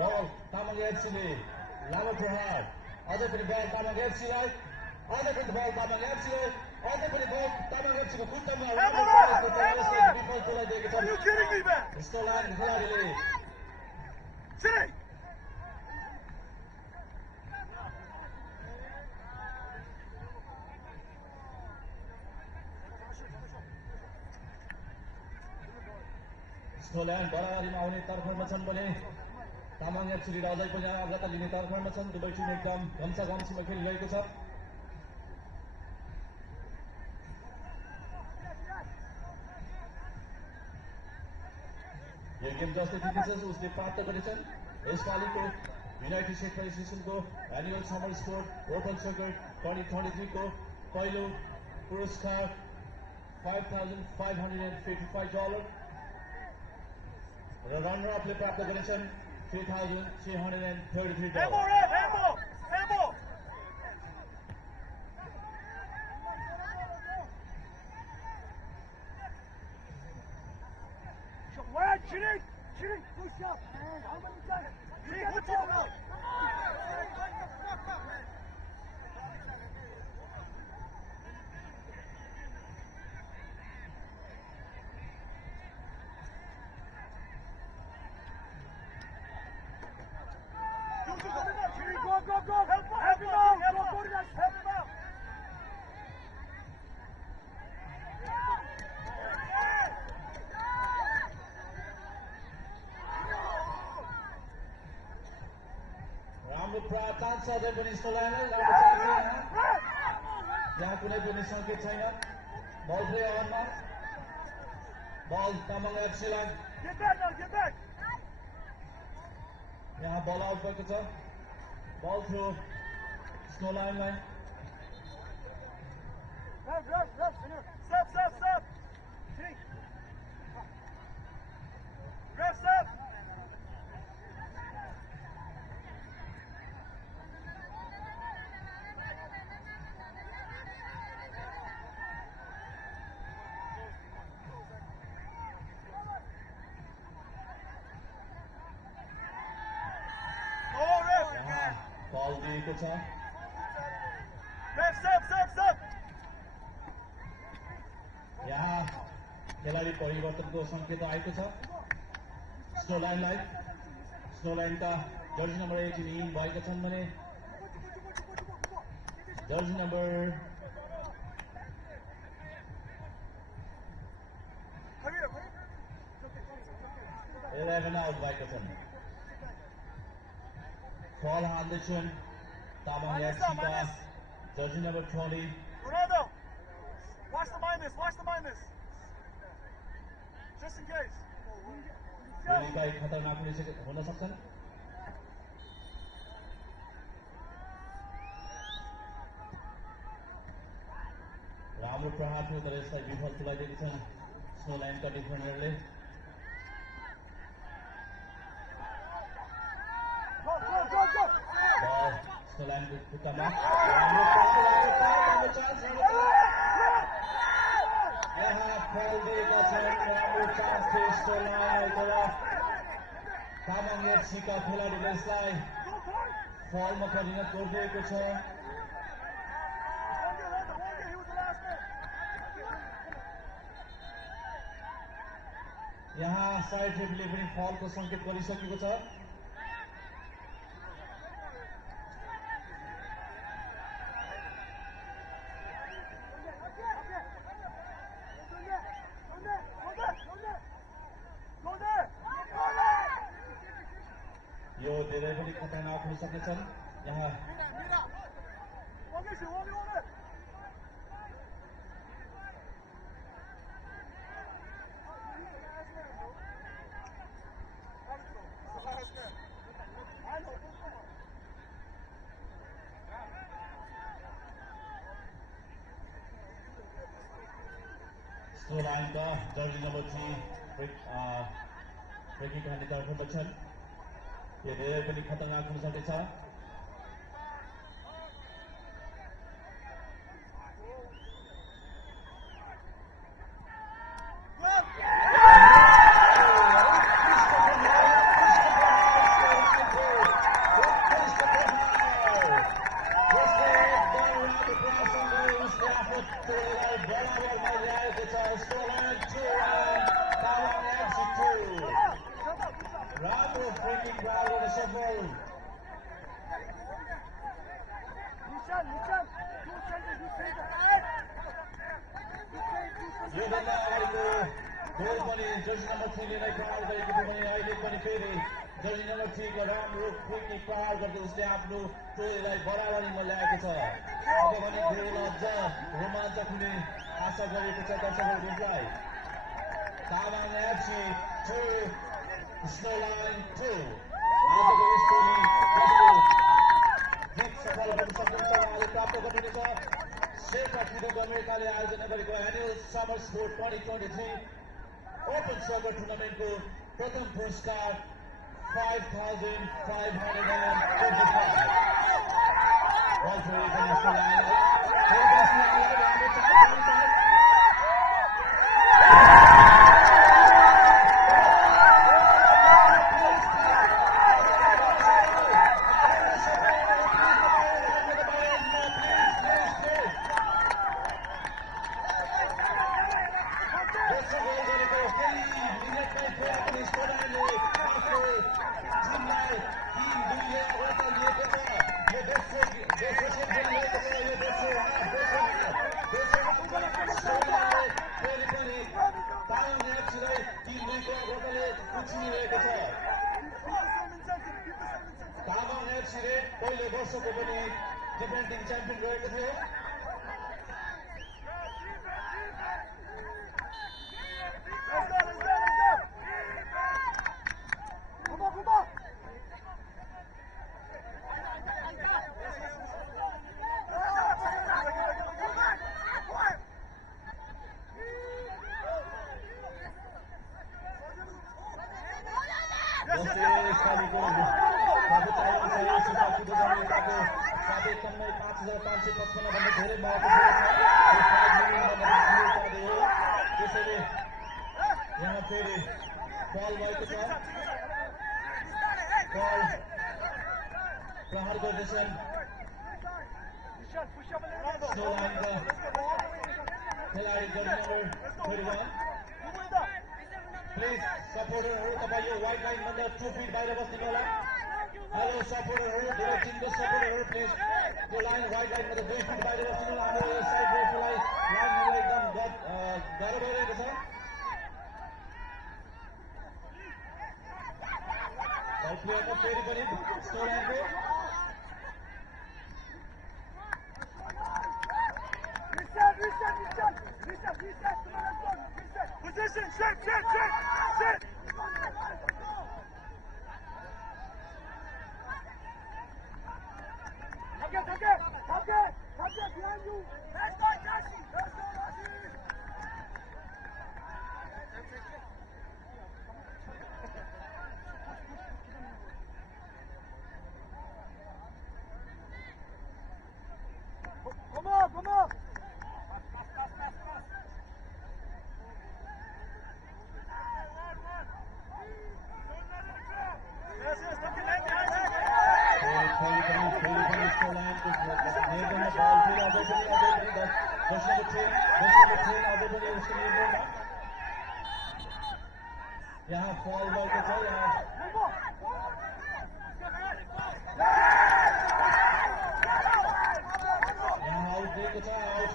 बल तामाङ एफसीले लामो प्रहार अझै पनि बल तामाङ एफसीलाई अझै पनि बल तामाङ एफसीलाई अझै पनि बल तामाङ एफसीको खुट्टामा विफल तुलाइदिएको छ यस्तो लाग्ने खेलाडीले स्नोल्यान्ड बराबरीमा आउने तर्फमा छन् भने तामाङ एफसीले अझै पनि अग्रता लिने तर्फमा छन् दुवै टिम एकदम घम्सा घम्सीमा खेलिरहेको छ यो गेम जसले जितेछ उसले प्राप्त गरेछन् यसपालिको युनाइटेड स्टेट एसोसिएसनको annual summer sport open soccer 2023 को पहिलो पुरस्कार $5,555 र रनर अपले प्राप्त गरेछन् $3,333 Shooting! Push up, man! How many times? Go! Help him out! Go to that! Help him out! राम्रो चान्स अझै पनि स्नोल्यान्डलाई यहाँ कुनै पनि सङ्केत छैन बल प्ले अनमा बल तामाङ एफसीलाई यहाँ बल आउट भएको छ बल थ्रो स्नोल्यान्डलाई Stop! Ref, stop! बल दिएको छ यहाँ खेलाडी परिवर्तनको संकेत आएको छ स्नो लाइनका जर्सी नम्बर 18 इन भएका छन् भने जर्सी नम्बर 11 आउट भएका छन् फल हाल्दैछन् तामाङ एफसीका jersey number 20 Watch the minus. Just in case. गोलीका एक खतरनाक हुन सक्छन् राम्रो प्रहार थियो तर यसलाई विफल तुल्याइदिएका छन् स्नो लाइनका डिफेन्डरले बल स्नो लाइनको खुट्टामा यहाँ फल दिएका छन् राम्रो चान्स थियो स्नो लाइनलाई तर तामाङ एफसीका खेलाडीले यसलाई फलमा परिणत गरिदिएको छ यहाँ साइड रेफरीले पनि फलको संकेत गरिसकेको छ यो धेरै पनि खतरनाक हुन सक्नेछन् यहाँ स्नो लाइनका जर्सी नम्बर 3 ब्रेकिङ हान्ने तर्फबाट छन् यो धेरै पनि खतरनाक हुन सक्नेछ राम्रो ब्रेकिङ राउन्ड सफल योभन्दा अगाडिको गोल पनि जर्सी नम्बर 3 ले नै प्रहार गरेको थियो भने अहिले पनि फेरि जर्सी नम्बर 3 को राम्रो फ्री प्रहार गर्दै उसले आफ्नो टोलीलाई बराबरीमा ल्याएको छ अब भने गोल अझ रोमाञ्चक हुने आशा गरेको छ दर्शकहरूलाई तामाङ एफसी 2 स्नो लाइन 2 आजको यस टोली जस्तो जित सफल गर्न सक्नुहुन्छ उहाँले प्राप्त गर्नुहुनेछ शेर्पा फिदो गमेरकाले आयोजना गरेको annual summer sport 2023 open soccer टुर्नामेन्टको प्रथम पुरस्कार 5,500 तामाङ एफसीले पहिलो वर्षको पनि डिफेन्डिङ च्याम्पियन रहेको थियो यहाँ फेरि बल भएको छ प्रहार गर्दैछन् Push up a little bit. स्नो लाइनका खेलाडी जर्सी नम्बर 31 प्लिज सपोर्टरहरू तपाईँ यो व्हाइट लाइन भन्दा 2 फिट बाहिर बस्दिनु होला हेलो सपोर्टरहरू धेरै टिमको सपोर्टरहरू प्लिज त्यो लाइन व्हाइट लाइन भन्दा 2 फिट बाहिर बस्दिनु होला हाम्रो यो साइड रेफरीलाई लाइनलाई एकदम गाह्रो भइरहेको छ बल प्लेयरमा फेरि पनि स्नो लाइनको Reset. Come on, let's go. Reset. Position. Set. Target. Behind you. Let's go, Tashi. Come on. यहाँ फल भएको छ यहाँ आउट दिएको छ आउट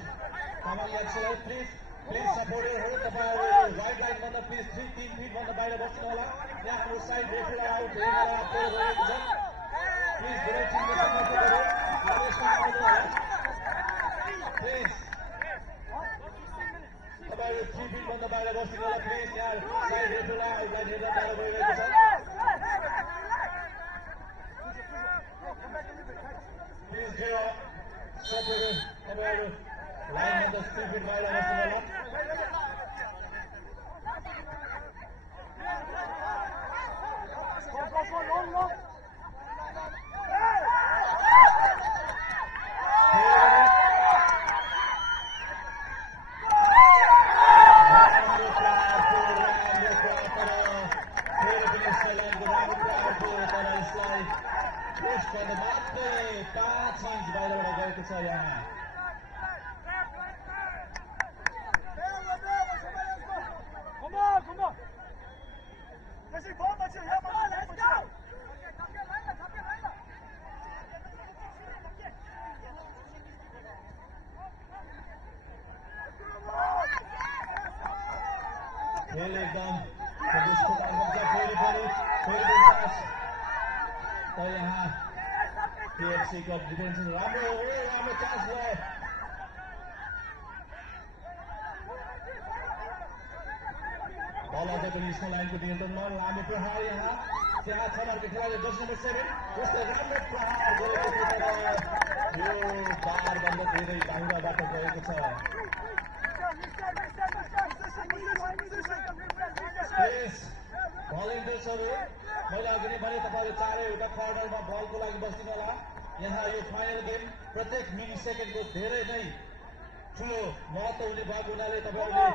तामाङ एफसीलाई प्लिज सपोर्टरहरू तपाईँहरू व्हाइट लाइन भन्दा प्लिज 3 फिट भन्दा बाहिर बस्नु होला यहाँ हाम्रो साइड रेफरीलाई आउट दिएको छ प्लिज धेरै टिमले सपोर्ट गर्नु यसमा आउनु होला प्लिज तपाईँहरू 3 फिट भन्दा बाहिर बस्नु होला प्लिज यहाँ साइड रेफरीलाई आउटलाई हेर्न गाह्रो भइरहेको छ प्लिज धेरै सपोर्टर तपाईँहरू लाइन भन्दा 3 फिट बाहिर बस्नु होला Long. Come on. Let's go. खेल एकदम तो यहाँ KFC को डिफेंस राम्रो चान्स भयो बल अझै पनि स्नो लाइनको नियन्त्रणमा लामो प्रहार यहाँ त्यहाँ छ अर्को खेलाडी जर्सी नम्बर 7 जसले राम्रो प्रहार गरेको थियो यो बारभन्दा धेरै बाहिरबाट गएको छ बल इन्ट्रेस्टहरू मैले अघि नै भने तपाईँहरू चारैवटा कर्नरमा बलको लागि बस्दिनु होला यहाँ यो फाइनल गेम प्रत्येक मिली सेकेन्डको धेरै नै ठुलो महत्त्व हुने भएको हुनाले तपाईँहरूले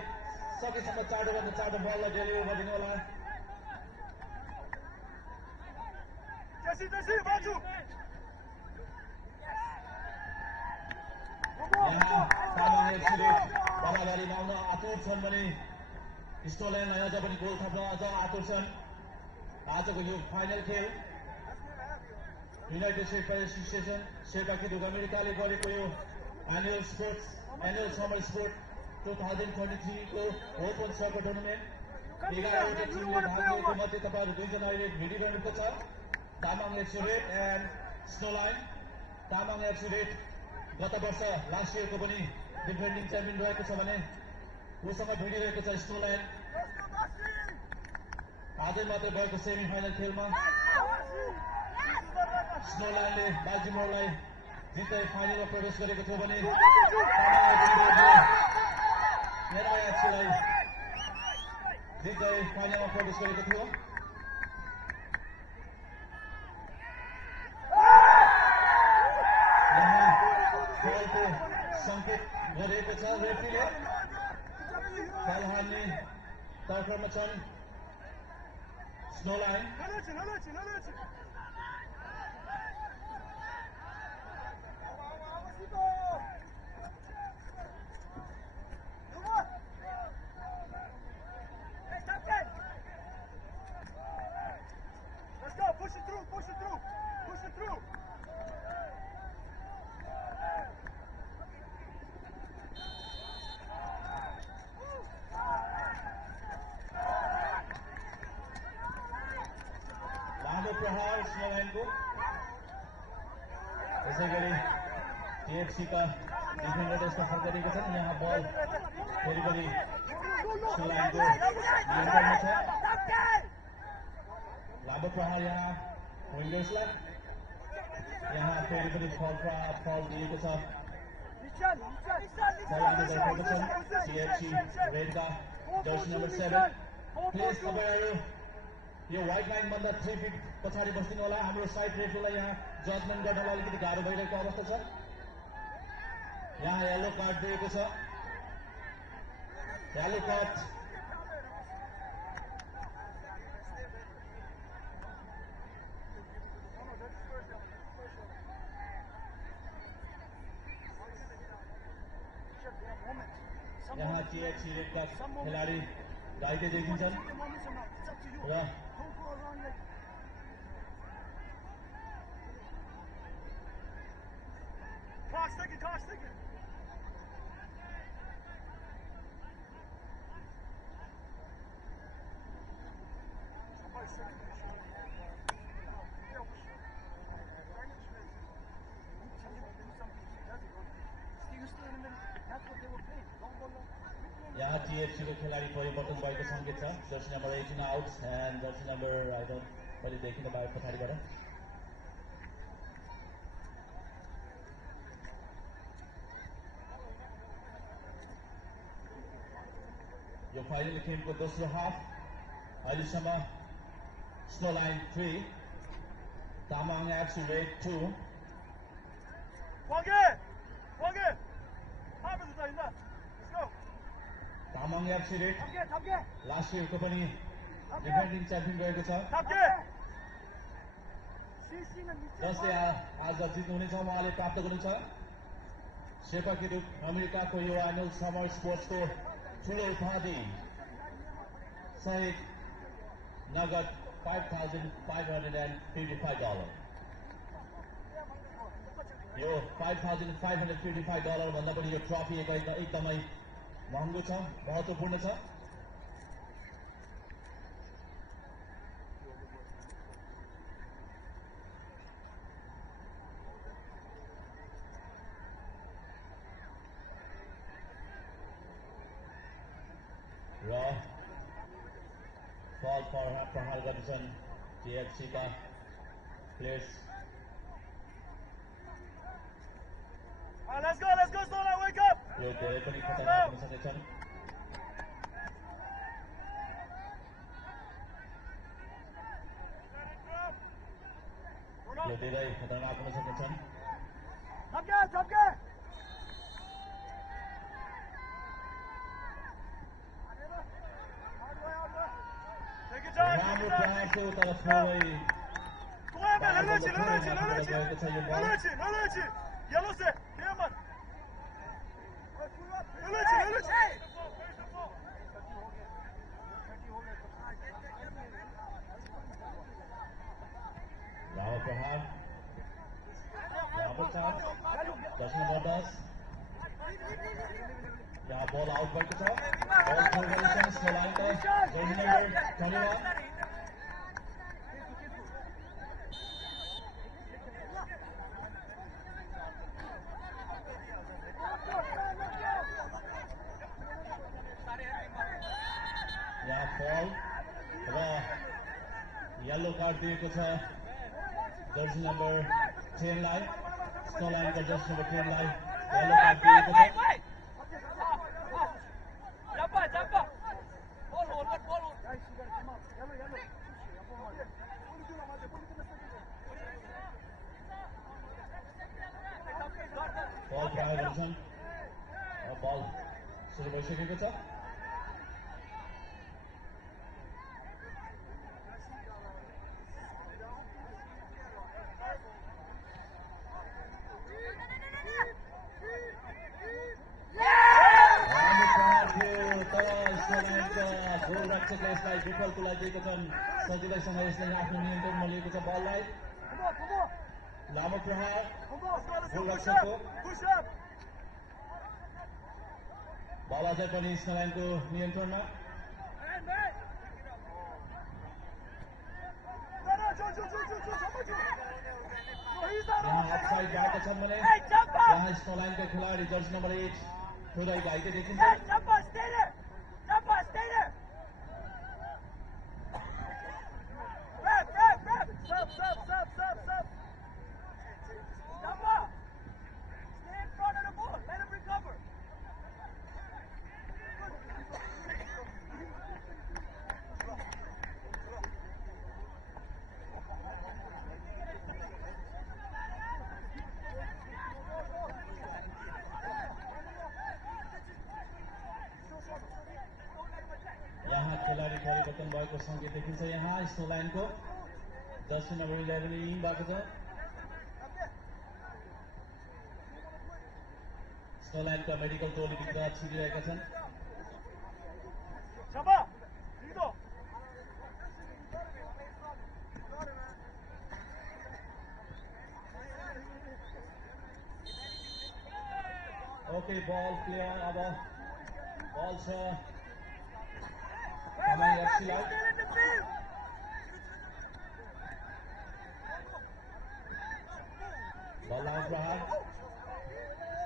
सकेसम्म चाँडोभन्दा चाँडो बललाई डेलिभर गरिदिनु होला यहाँ तामाङ एफसीले बराबरीमा आउन आतुर छन् भने स्टोल्यान्डलाई अझ पनि गोल थप्न अझ आतुर छन् आजको यो फाइनल खेल युनाइटेड शेर्पा एसोसिएसन शेर्पा खेल अमेरिकाले गरेको यो एनुअल समर स्पोर्ट 2023 को ओपन सकर टुर्नामेन्ट 11वटा टिमले भाग लिएको मध्ये तपाईहरु दुईजना अहिले भिडिरहेको छ Tamang FC Red and snow line Tamang FC red गत वर्ष लास्ट इयरको पनि डिफेन्डिङ च्याम्पियन रहेको छ भने उसँग भिडिरहेको छ स्नो लाइन आजै मात्र भएको सेमी फाइनल खेलमा स्नो लाइनले बाल्टिमोरलाई जित्दै फाइनलमा प्रवेश गरेको थियो भने तामाङ एफसीलाई जित्दै फाइनलमा प्रवेश गरेको थियो यहाँ फलको संकेत गरिएको छ रेफ्रीले फल हान्ने तर्फमा छन् snow line Push it through, push it through, push it through. लामो प्रहार स्लोलाइनको त्यसै गरी टिएफसीका डिफेन्डर यसमा फर्काइदिएका छन् यहाँ बल फेरि पनि स्लोलाइनको नियन्त्रणमा छ लामो प्रहार यहाँ विङ्गर्सलाई यहाँ फेरि पनि फल दिएको छ फलाउने गइरहेको छन् टिएफसी रेडका जर्सी नम्बर 7 प्लिज तपाईँहरू यो व्हाइट लाइन भन्दा 3 फिट पछाडि बस्दिनु होला हाम्रो साइड रेफरीलाई यहाँ जजमेन्ट गर्नलाई अलिकति गाह्रो भइरहेको अवस्था छ यहाँ येलो कार्ड दिएको छ येलो कार्ड यहाँ टिएफसी रेडका खेलाडी घाइते देखिन्छन् र Clock's ticking, clock's ticking. यहाँ टिएफसी को खेलाडी परिवर्तन भएको संकेत छ Jersey number 18 out and Jersey number I don't पहिले देखिन बाहिर पछाडिबाट यो फाइनल गेमको दोस्रो हाफ अहिलेसम्म Snowline 3 Tamang FC Red 2 Tamang FC Red last इयरको पनि डिफेन्डिङ च्याम्पियन रहेको छ जसले आज जित्नुहुनेछ उहाँले प्राप्त गर्नुहुन्छ शेर्पा किरुक अमेरिकाको यो एनुअल समर स्पोर्ट्सको ठुलो उपाधि सहित नगद $5,555 यो $5,555 भन्दा पनि यो ट्रफी एकदमै महँगो छ महत्त्वपूर्ण छ र फल प्रहार गर्छन् टिएफसी का players Let's go, Sola, wake up! यो धेरै पनि खतरनाक हुन सक्छन् यो धेरै खतरनाक हुन सक्छन् Tapke! Take your time, राम्रो प्रहार थियो तर थोरै Go ahead, man, Lelechi! Yellow set, yeah, man! Lelechi! राम्रो प्रहार राम्रो चान्स जर्सी नम्बर 10 यहाँ बल आउट भएको छ बल थ्रो गर्छन् स्लोलाइनका जर्सी नम्बर 21 यहाँ फल र येलो कार्ड दिएको छ जर्सी नम्बर 10 लाई स्लोलाइनका जर्सी नम्बर 10 लाई येलो कार्ड दिएको छ बल प्रयोग गर्छन् बल सुरु भइसकेको छ गोलरक्षकले यसलाई विफल तुल्याइदिएका छन् सजिलैसँग यसले आफ्नो नियन्त्रणमा लिएको छ बललाई लामो प्रहार गोलरक्षकको बल अझै पनि स्नोलाइनको नियन्त्रणमा यहाँ अफसाइड भएको छन् भने यहाँ स्नोलाइनको खेलाडी जर्सी नम्बर 8 थोरै घाइते देखिन्छ खेलाडी परिवर्तन भएको संकेत देखिन्छ यहाँ स्नोलाइनको जर्सी नम्बर 11 इन भएको छ स्नोलाइनका मेडिकल टोलीभित्र छिरिरहेका छन् ओके बल प्लेयर अब बल छ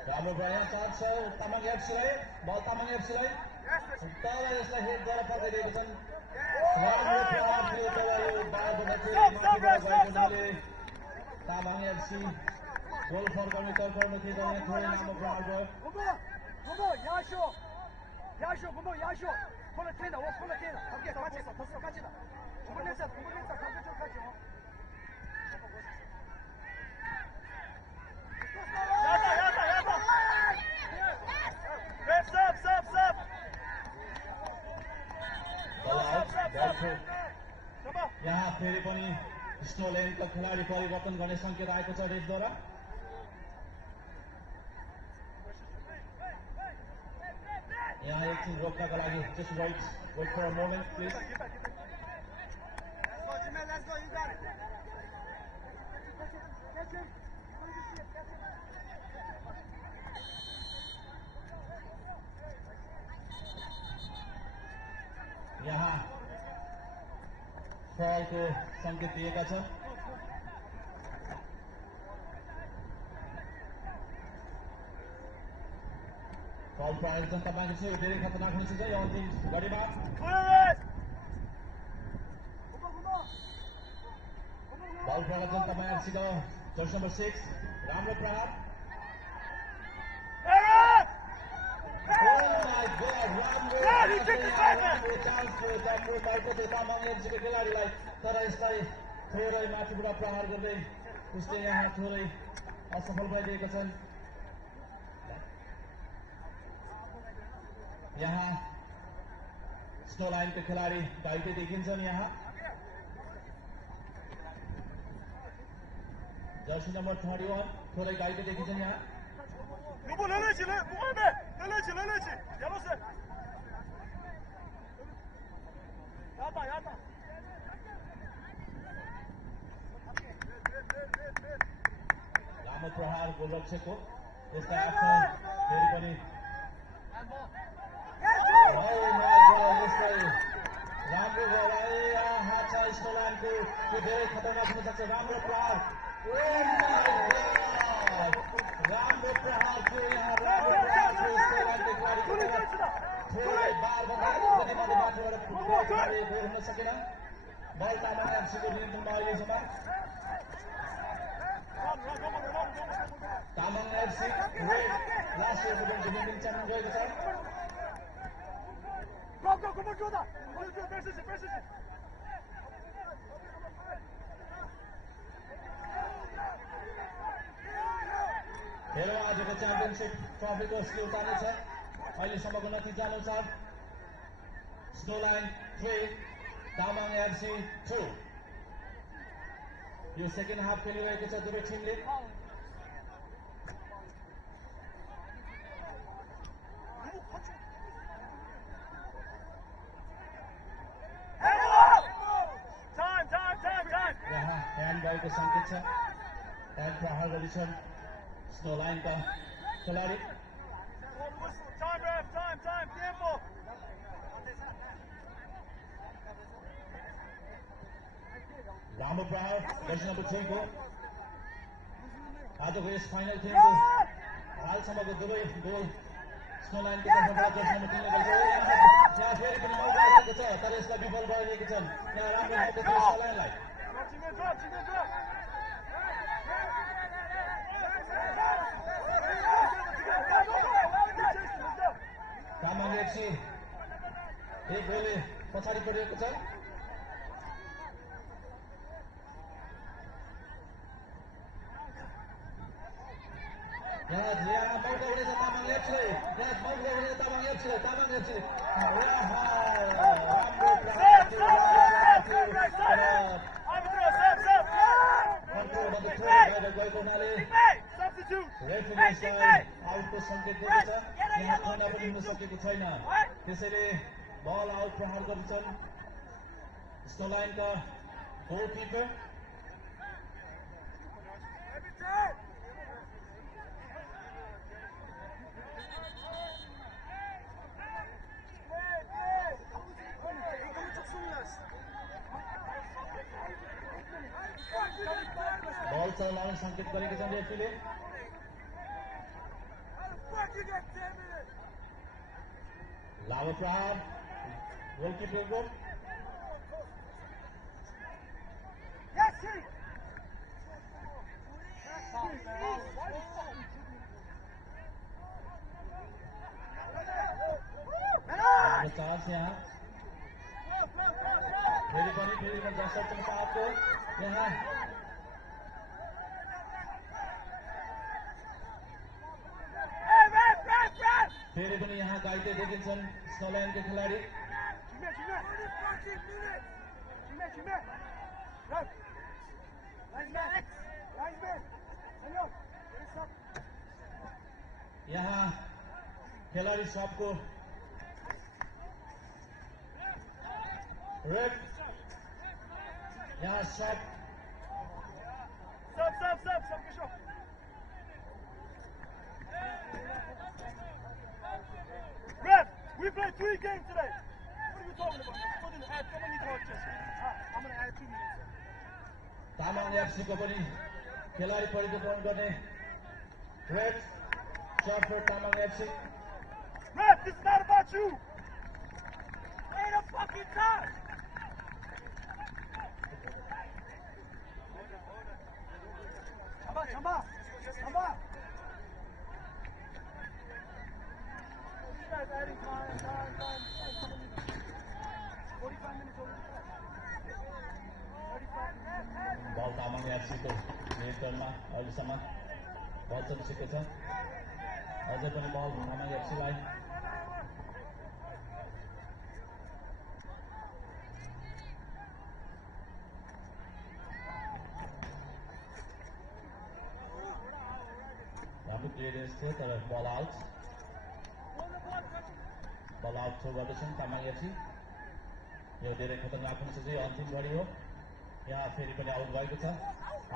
राम्रो प्रयास चान्स छ तामाङ एफसीलाई बल तामाङ एफसीलाई तल यसलाई हेड गरेर फर्काइदिएको छन् राम्रो प्रहार थियो तर यो तामाङ एफसी गोल फर्काउने तर्फमा थियो तर थोरै लामो प्रहार भयो यहाँ फेरि पनि स्नोलाइनका खेलाडी परिवर्तन गर्ने संकेत आएको छ रेफद्वारा यहाँ एकछिन रोक्नका लागि just wait for a moment please यहाँ फलको संकेत दिएका छन् फल प्रायोजन तपाईँको छ धेरै खतरनाक हुन्छ यो अन्तिम घडीमा बल प्रायोजन तपाईँहरूसित जर्सी नम्बर 6 राम्रो प्रहार खेलाडीलाई तर यसलाई थोरै माथिबाट प्रहार गर्दै उसले यहाँ थोरै असफल भइदिएका छन् यहाँ स्नोलाइनको खेलाडी घाइते देखिन्छन् यहाँ जर्सी नम्बर 31 थोरै घाइते देखिन्छन् यहाँ लामो प्रहार गोलरक्षकको यसलाई आफ्नो फेरि पनि राम्रो हात छ स्नोलाइनको त्यो धेरै खतरनाक हुन सक्छ राम्रो प्रहार राम्रो प्रहार थियो यहाँ थोरै बारभन्दा गोल हुन सकेन बल तामाङ एफसीको नियन्त्रणमा अहिलेसम्म तामाङ एफसी लास्ट इयरको डिफेन्डिङ च्याम्पियन गएको छ खेल आजको च्याम्पियनसिप ट्रफीको उतार्ने छ अहिलेसम्मको नतिजा अनुसार स्नोलाइन 3 तामाङ एफसी 2 यो सेकेन्ड हाफ खेलिरहेको छ दुवै टिमले भएको सङ्केत छ एन्ड प्रहार गर्दैछन् स्नो लाइनका खेलाडी लामो प्रहार जर्सी नम्बर 3 को आजको यस फाइनल खेलको हालसम्मको दुवै गोल स्नो लाइनको तर्फबाट जर्सी नम्बर 3 ले गर्छ यहाँ फेरि पनि मौका आएको छ तर यसलाई विफल गरिरहेको छन् यहाँ राम्रो मौका छ स्नो लाइनलाई तामाङ एफसी एक गोलले पछाडि परेको छ यहाँ मौका हुनेछ तामाङ एफसीलाई तामाङ एफसीले गएको हुनाले रेफ्रीले आउटको सङ्केत दिएको छ यहाँ खना पनि हुन सकेको छैन त्यसैले बल आउट प्रहार गर्छन् स्नो लाइनका गोलकिपर बल चलाउने सङ्केत गरेका छन् रेफ्रीले लामो प्रहार गोलकिपरको चार्ज यहाँ फेरि पनि दर्शक पाएको यहाँ फेरि पनि यहाँ गाइते देखिन्छन् स्नो लाइनका खेलाडी यहाँ खेलाडी सबको रेड यहाँ सब We played 3 games today. What are you talking about? How many touches? I'm going to add 2 minutes. Tamang एफसीको पनि खेलाडी परिवर्तन गर्ने red shirt for Tamang FC Ref, this is not about you. Play the fucking time. Come on. Adding time. 45 minutes over. बल तामाङ एफसीको नियन्त्रणमा अहिलेसम्म बल चलिसकेको छ अझै पनि बल तामाङ एफसीलाई राम्रो क्लियरेन्स थियो तर बल आउट थ्रो गर्दैछन् तामाङ एफसी यो धेरै खतरनाक हुन सक्छ यो अन्तिम घडी हो यहाँ फेरि पनि आउट भएको छ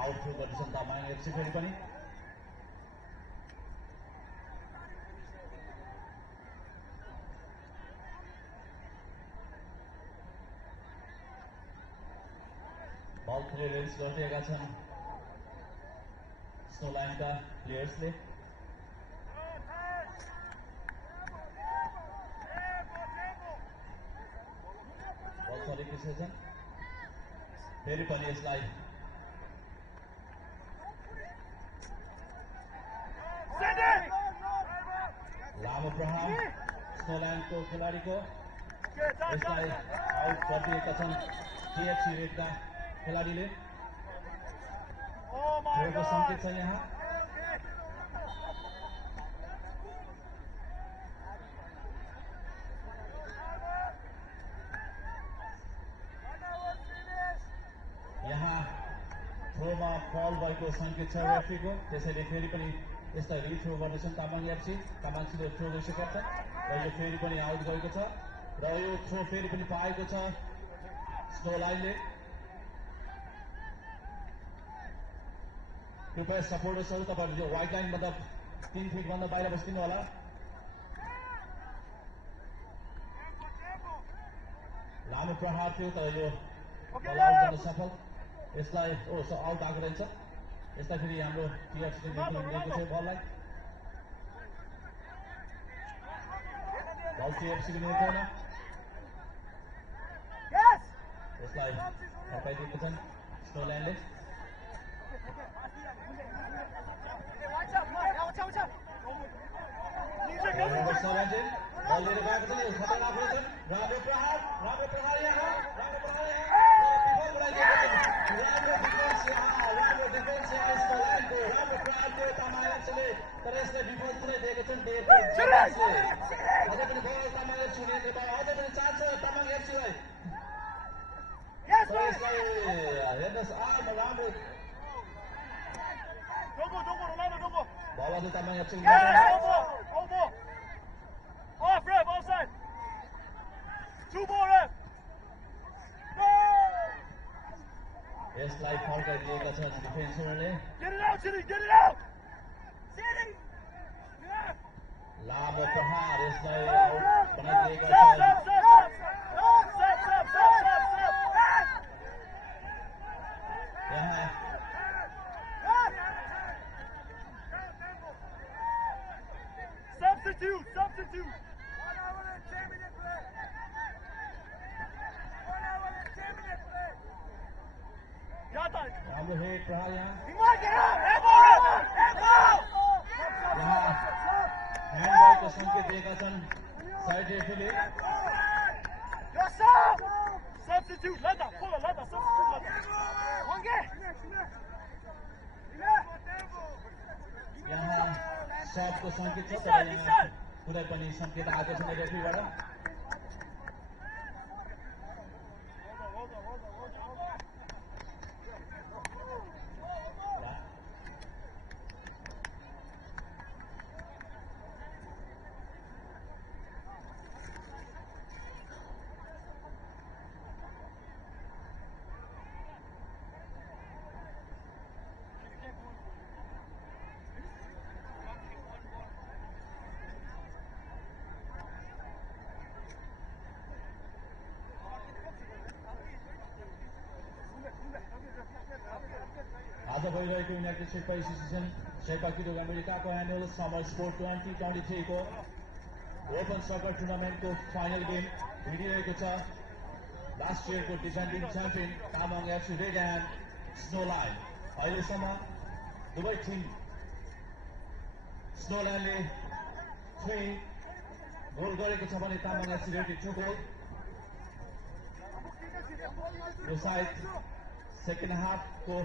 आउट थ्रो गर्दैछन् तामाङ एफसी फेरि पनि बल क्लियरेन्स गरिदिएका छन् स्नो लाइनका प्लेयर्सले बल चलेको छ फेरि पनि यसलाई लामो प्रहार स्नो लाइनको खेलाडीको यसलाई आउट गरिदिएका छन् टिएफसी रेडका खेलाडीले थ्रोको सङ्केत छ यहाँ थ्रोमा फल भएको सङ्केत छ रेफ्रीको त्यसैले फेरि पनि यसलाई रिथ्रो गर्दैछन् तामाङ एफसी तामाङले थ्रो गरिसकेका छन् र यो फेरि पनि आउट गएको छ र यो थ्रो फेरि पनि पाएको छ स्नो लाइनले कृपया सपोर्टर्सहरू तपाईँहरू यो वाइड लाइनभन्दा 3 फिटभन्दा बाहिर बस्दिनु होला। लामो प्रहार थियो तर यो बल आउट गर्न सफल। यसलाई आउट आएको रहेछ। यसलाई फेरि हाम्रो टिएफसीले दिएको थियो बललाई। बल टिएफसीको नियन्त्रणमा। यसलाई फर्काइदिएको छन् स्नोल्यान्डले। बल लिएर गएको छ नि खतरनाक हुनेछ। राम्रो प्रहार यहाँ राम्रो डिफेन्स यहाँ स्नोल्यान्डको राम्रो प्रहार थियो तामाङ एफसीले। तर यसलाई विफल चाहिँ दिएको छन् अझै पनि बल तामाङ एफसी नियन्त्रणमा। अझै पनि चान्स छ तामाङ एफसीलाई। तर यसलाई हेर्नुहोस् राम्रो बल अझै Tamang FC Off, ref, offside. 2 more, ref. यसलाई फर्काइदिएका छन् डिफेन्सरले। Get it out, City, get it out. City. लामो प्रहार यसलाई आउट बनाइदिएका छन्। यहाँ Substitute. राम्रो हेड प्रहार यहाँ ह्यान्डबलको सङ्केत दिएका छन् side रेफरीले। Substitute, let that, substitute, यहाँ सबको सङ्केत छ तर यहाँ कुनै पनि सङ्केत आएको छैन रेफ्रीबाट। आज भइरहेको युनाइटेड शेर्पा एसोसिएसन शेर्पा किरोग अमेरिकाको एनुअल समर स्पोर्ट 2023 को ओपन सकर टुर्नामेन्टको फाइनल गेम भिडिरहेको छ। लास्ट इयरको defending champion Tamang FC Red and Snowland. अहिलेसम्म दुवै टिम स्नोल्यान्डले 3 गोल गरेको छ भने तामाङ एफसी रेडले 2 गोल। यो साइड सेकेन्ड हाफको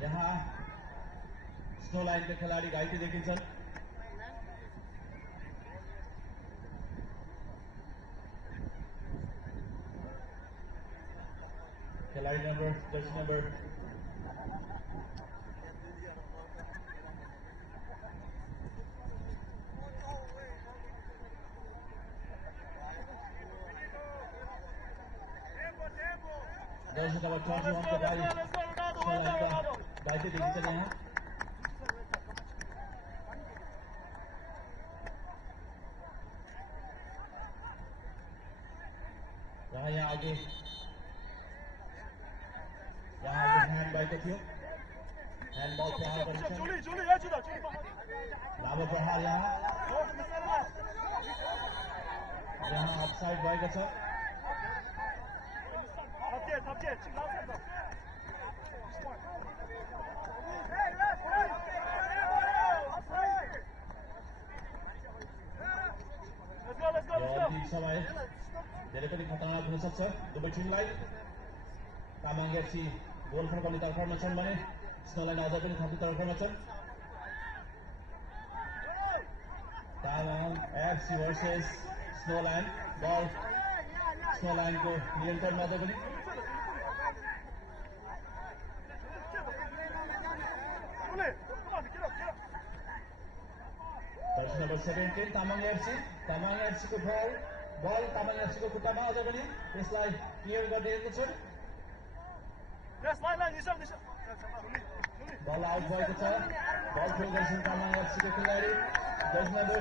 यहाँ स्नोल्यान्डका खेलाडी घाइते देखिन्छन्। खेलाडी जर्सी नम्बर 21 को भाई घाइते देखिन्छन् यहाँ। यहाँ आगे ह्यान्ड भएको थियो। ह्यान्ड बल प्रहार गरिन्छ। लामो प्रहार यहाँ अफसाइड भएको छ। समय धेरै पनि खतरनाक हुन सक्छ दुवै टिमलाई। तामाङ एफसी गोल फर्काउने तर्फमा छन् भने स्नोल्यान्ड अझै पनि खप्ने तर्फमा छन्। Tamang FC versus Snowland. Ball स्नोल्यान्डको नियन्त्रणमा अझै पनि। जर्सी नम्बर 17 तामाङ एफसी को बल बल तामाङ एफसीको खुट्टामा अझै पनि यसलाई क्लियर गरिदिएको छ बल आउट भएको छ बल थ्रो गर्छन् तामाङ एफसीको खेलाडी जर्सी नम्बर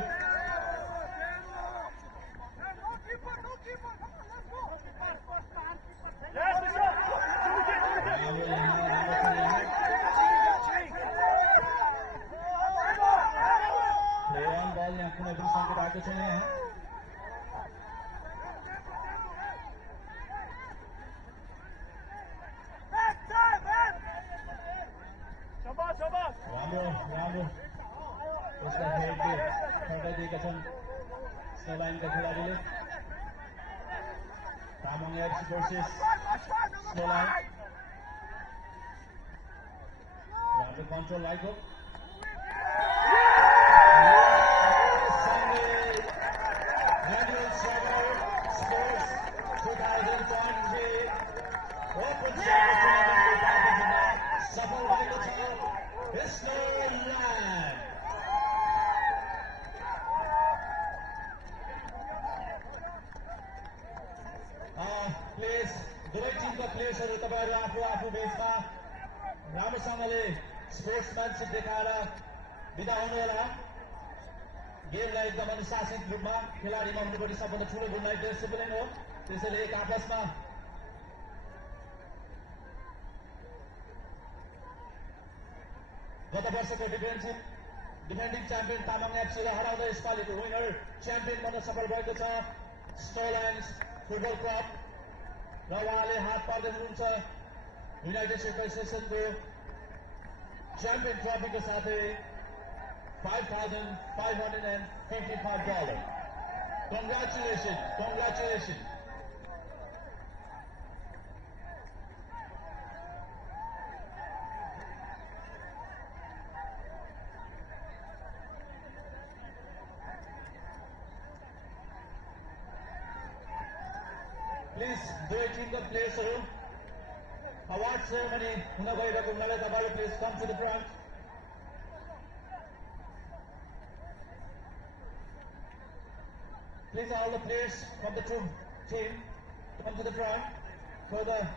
बल यहाँ कुनै पनि सङ्केत आएको छैन यहाँ राम्रो यसलाई हेडले फर्काइदिएका छन् स्नो लाइनका खेलाडीले Tamang FC versus snow line राम्रो कन्ट्रोल आएको सफल भएको छ स्नो लाइन प्लेयर्स दुवै टिमका प्लेयर्सहरू तपाईँहरू आफू आफू बेचमा राम्रोसँगले स्पोर्ट्सम्यानसिप देखाएर बिदा हुनुहोला गेमलाई एकदम अनुशासित रूपमा खेलाडीमा हुनुपर्ने सबभन्दा ठुलो गुण डिसिप्लिन हो त्यसैले एक आपसमा गत वर्षको डिफेन्डिङ च्याम्पियन तामाङ एफसीलाई हराउँदै यसपालिको विनर च्याम्पियन बन्न सफल भएको छ स्नो लायन्स फुटबल क्लब र उहाँले हात पार्दै हुनुहुन्छ युनाइटेड स्टेट एसोसिएसनको च्याम्पियन ट्रफीको साथै $5,555. Congratulations. Please, दुवै टिमका प्लेयर्सहरू अवार्ड सेरेमनी हुन गइरहेको हुनाले तपाईँहरू please come to the front Please, all the players from the team come to the front for the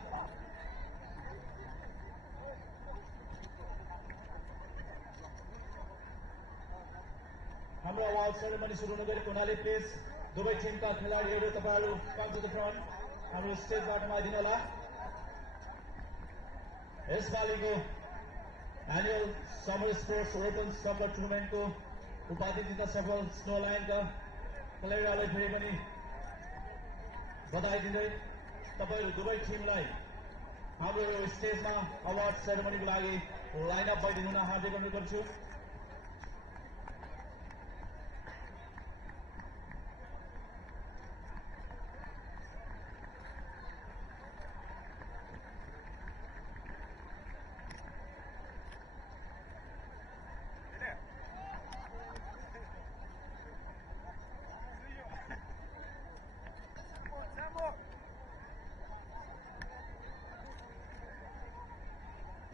हाम्रो अवार्ड सेरेमनी सुरु हुन गएको हुनाले प्लिज दुवै टिमका खेलाडीहरू तपाईहरु कम टु द फ्रन्ट हाम्रो स्टेजबाट आइदिनु होला यसपालिको annual summer sports open summer टुर्नामेन्टको उपाधि जित्न सफल स्नो लायनका खेलाडीहरूलाई फेरि पनि बधाई दिँदै तपाईहरु दुवै टिमलाई हाम्रो स्टेजमा अवार्ड सेरेमनीको लागि लाइन अप भइदिनु हुन हार्दिक अनुरोध गर्छु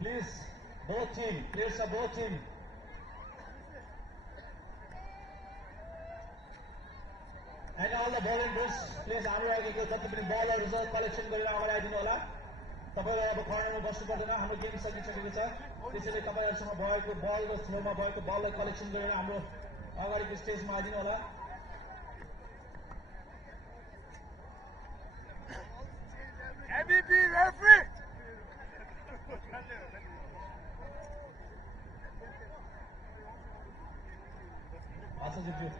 Please, players of both team. And all the volunteers, please, हाम्रो अघिको जति पनि बलहरु छ कलेक्सन गरेर अगाडि आइदिनु होला तपाईहरु अब कर्नरमा बस्नु पर्दैन हाम्रो गेम सकिसकेको छ त्यसैले तपाईहरुसँग भएको बल र थ्रोमा भएको बललाई कलेक्सन गरेर हाम्रो अगाडिको स्टेजमा आइदिनु होला MVP referee Awesome, you.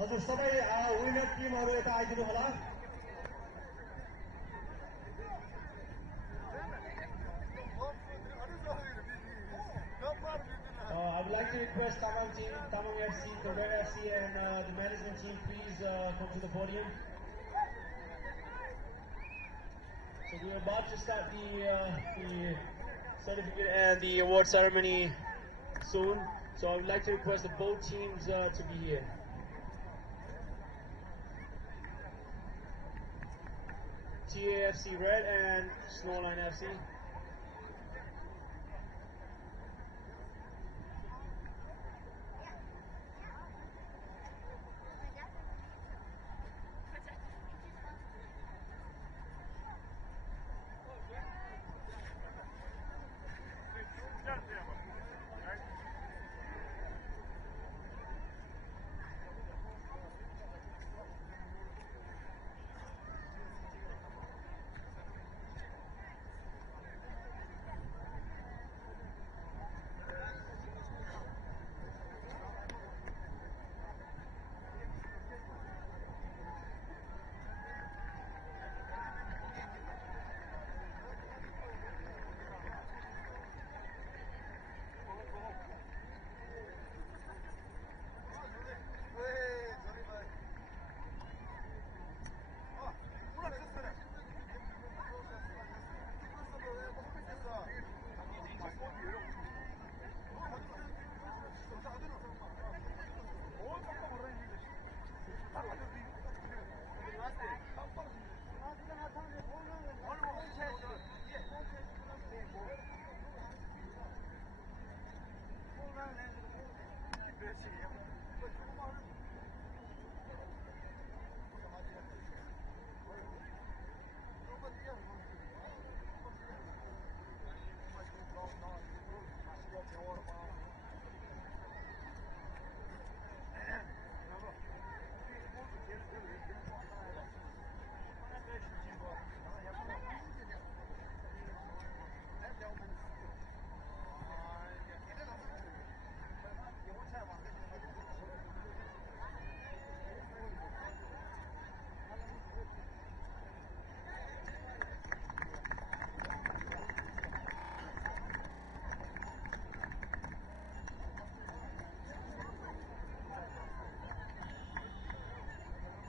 हजुर सबै विनर टिमहरु यता आइदिनु होला I would like to request Tamang FC, Cordero FC and the management team please come to the podium. So we're about to start the certificate and the award ceremony soon. So I would like to request the both teams to be here. TAFC Red and Snowline FC.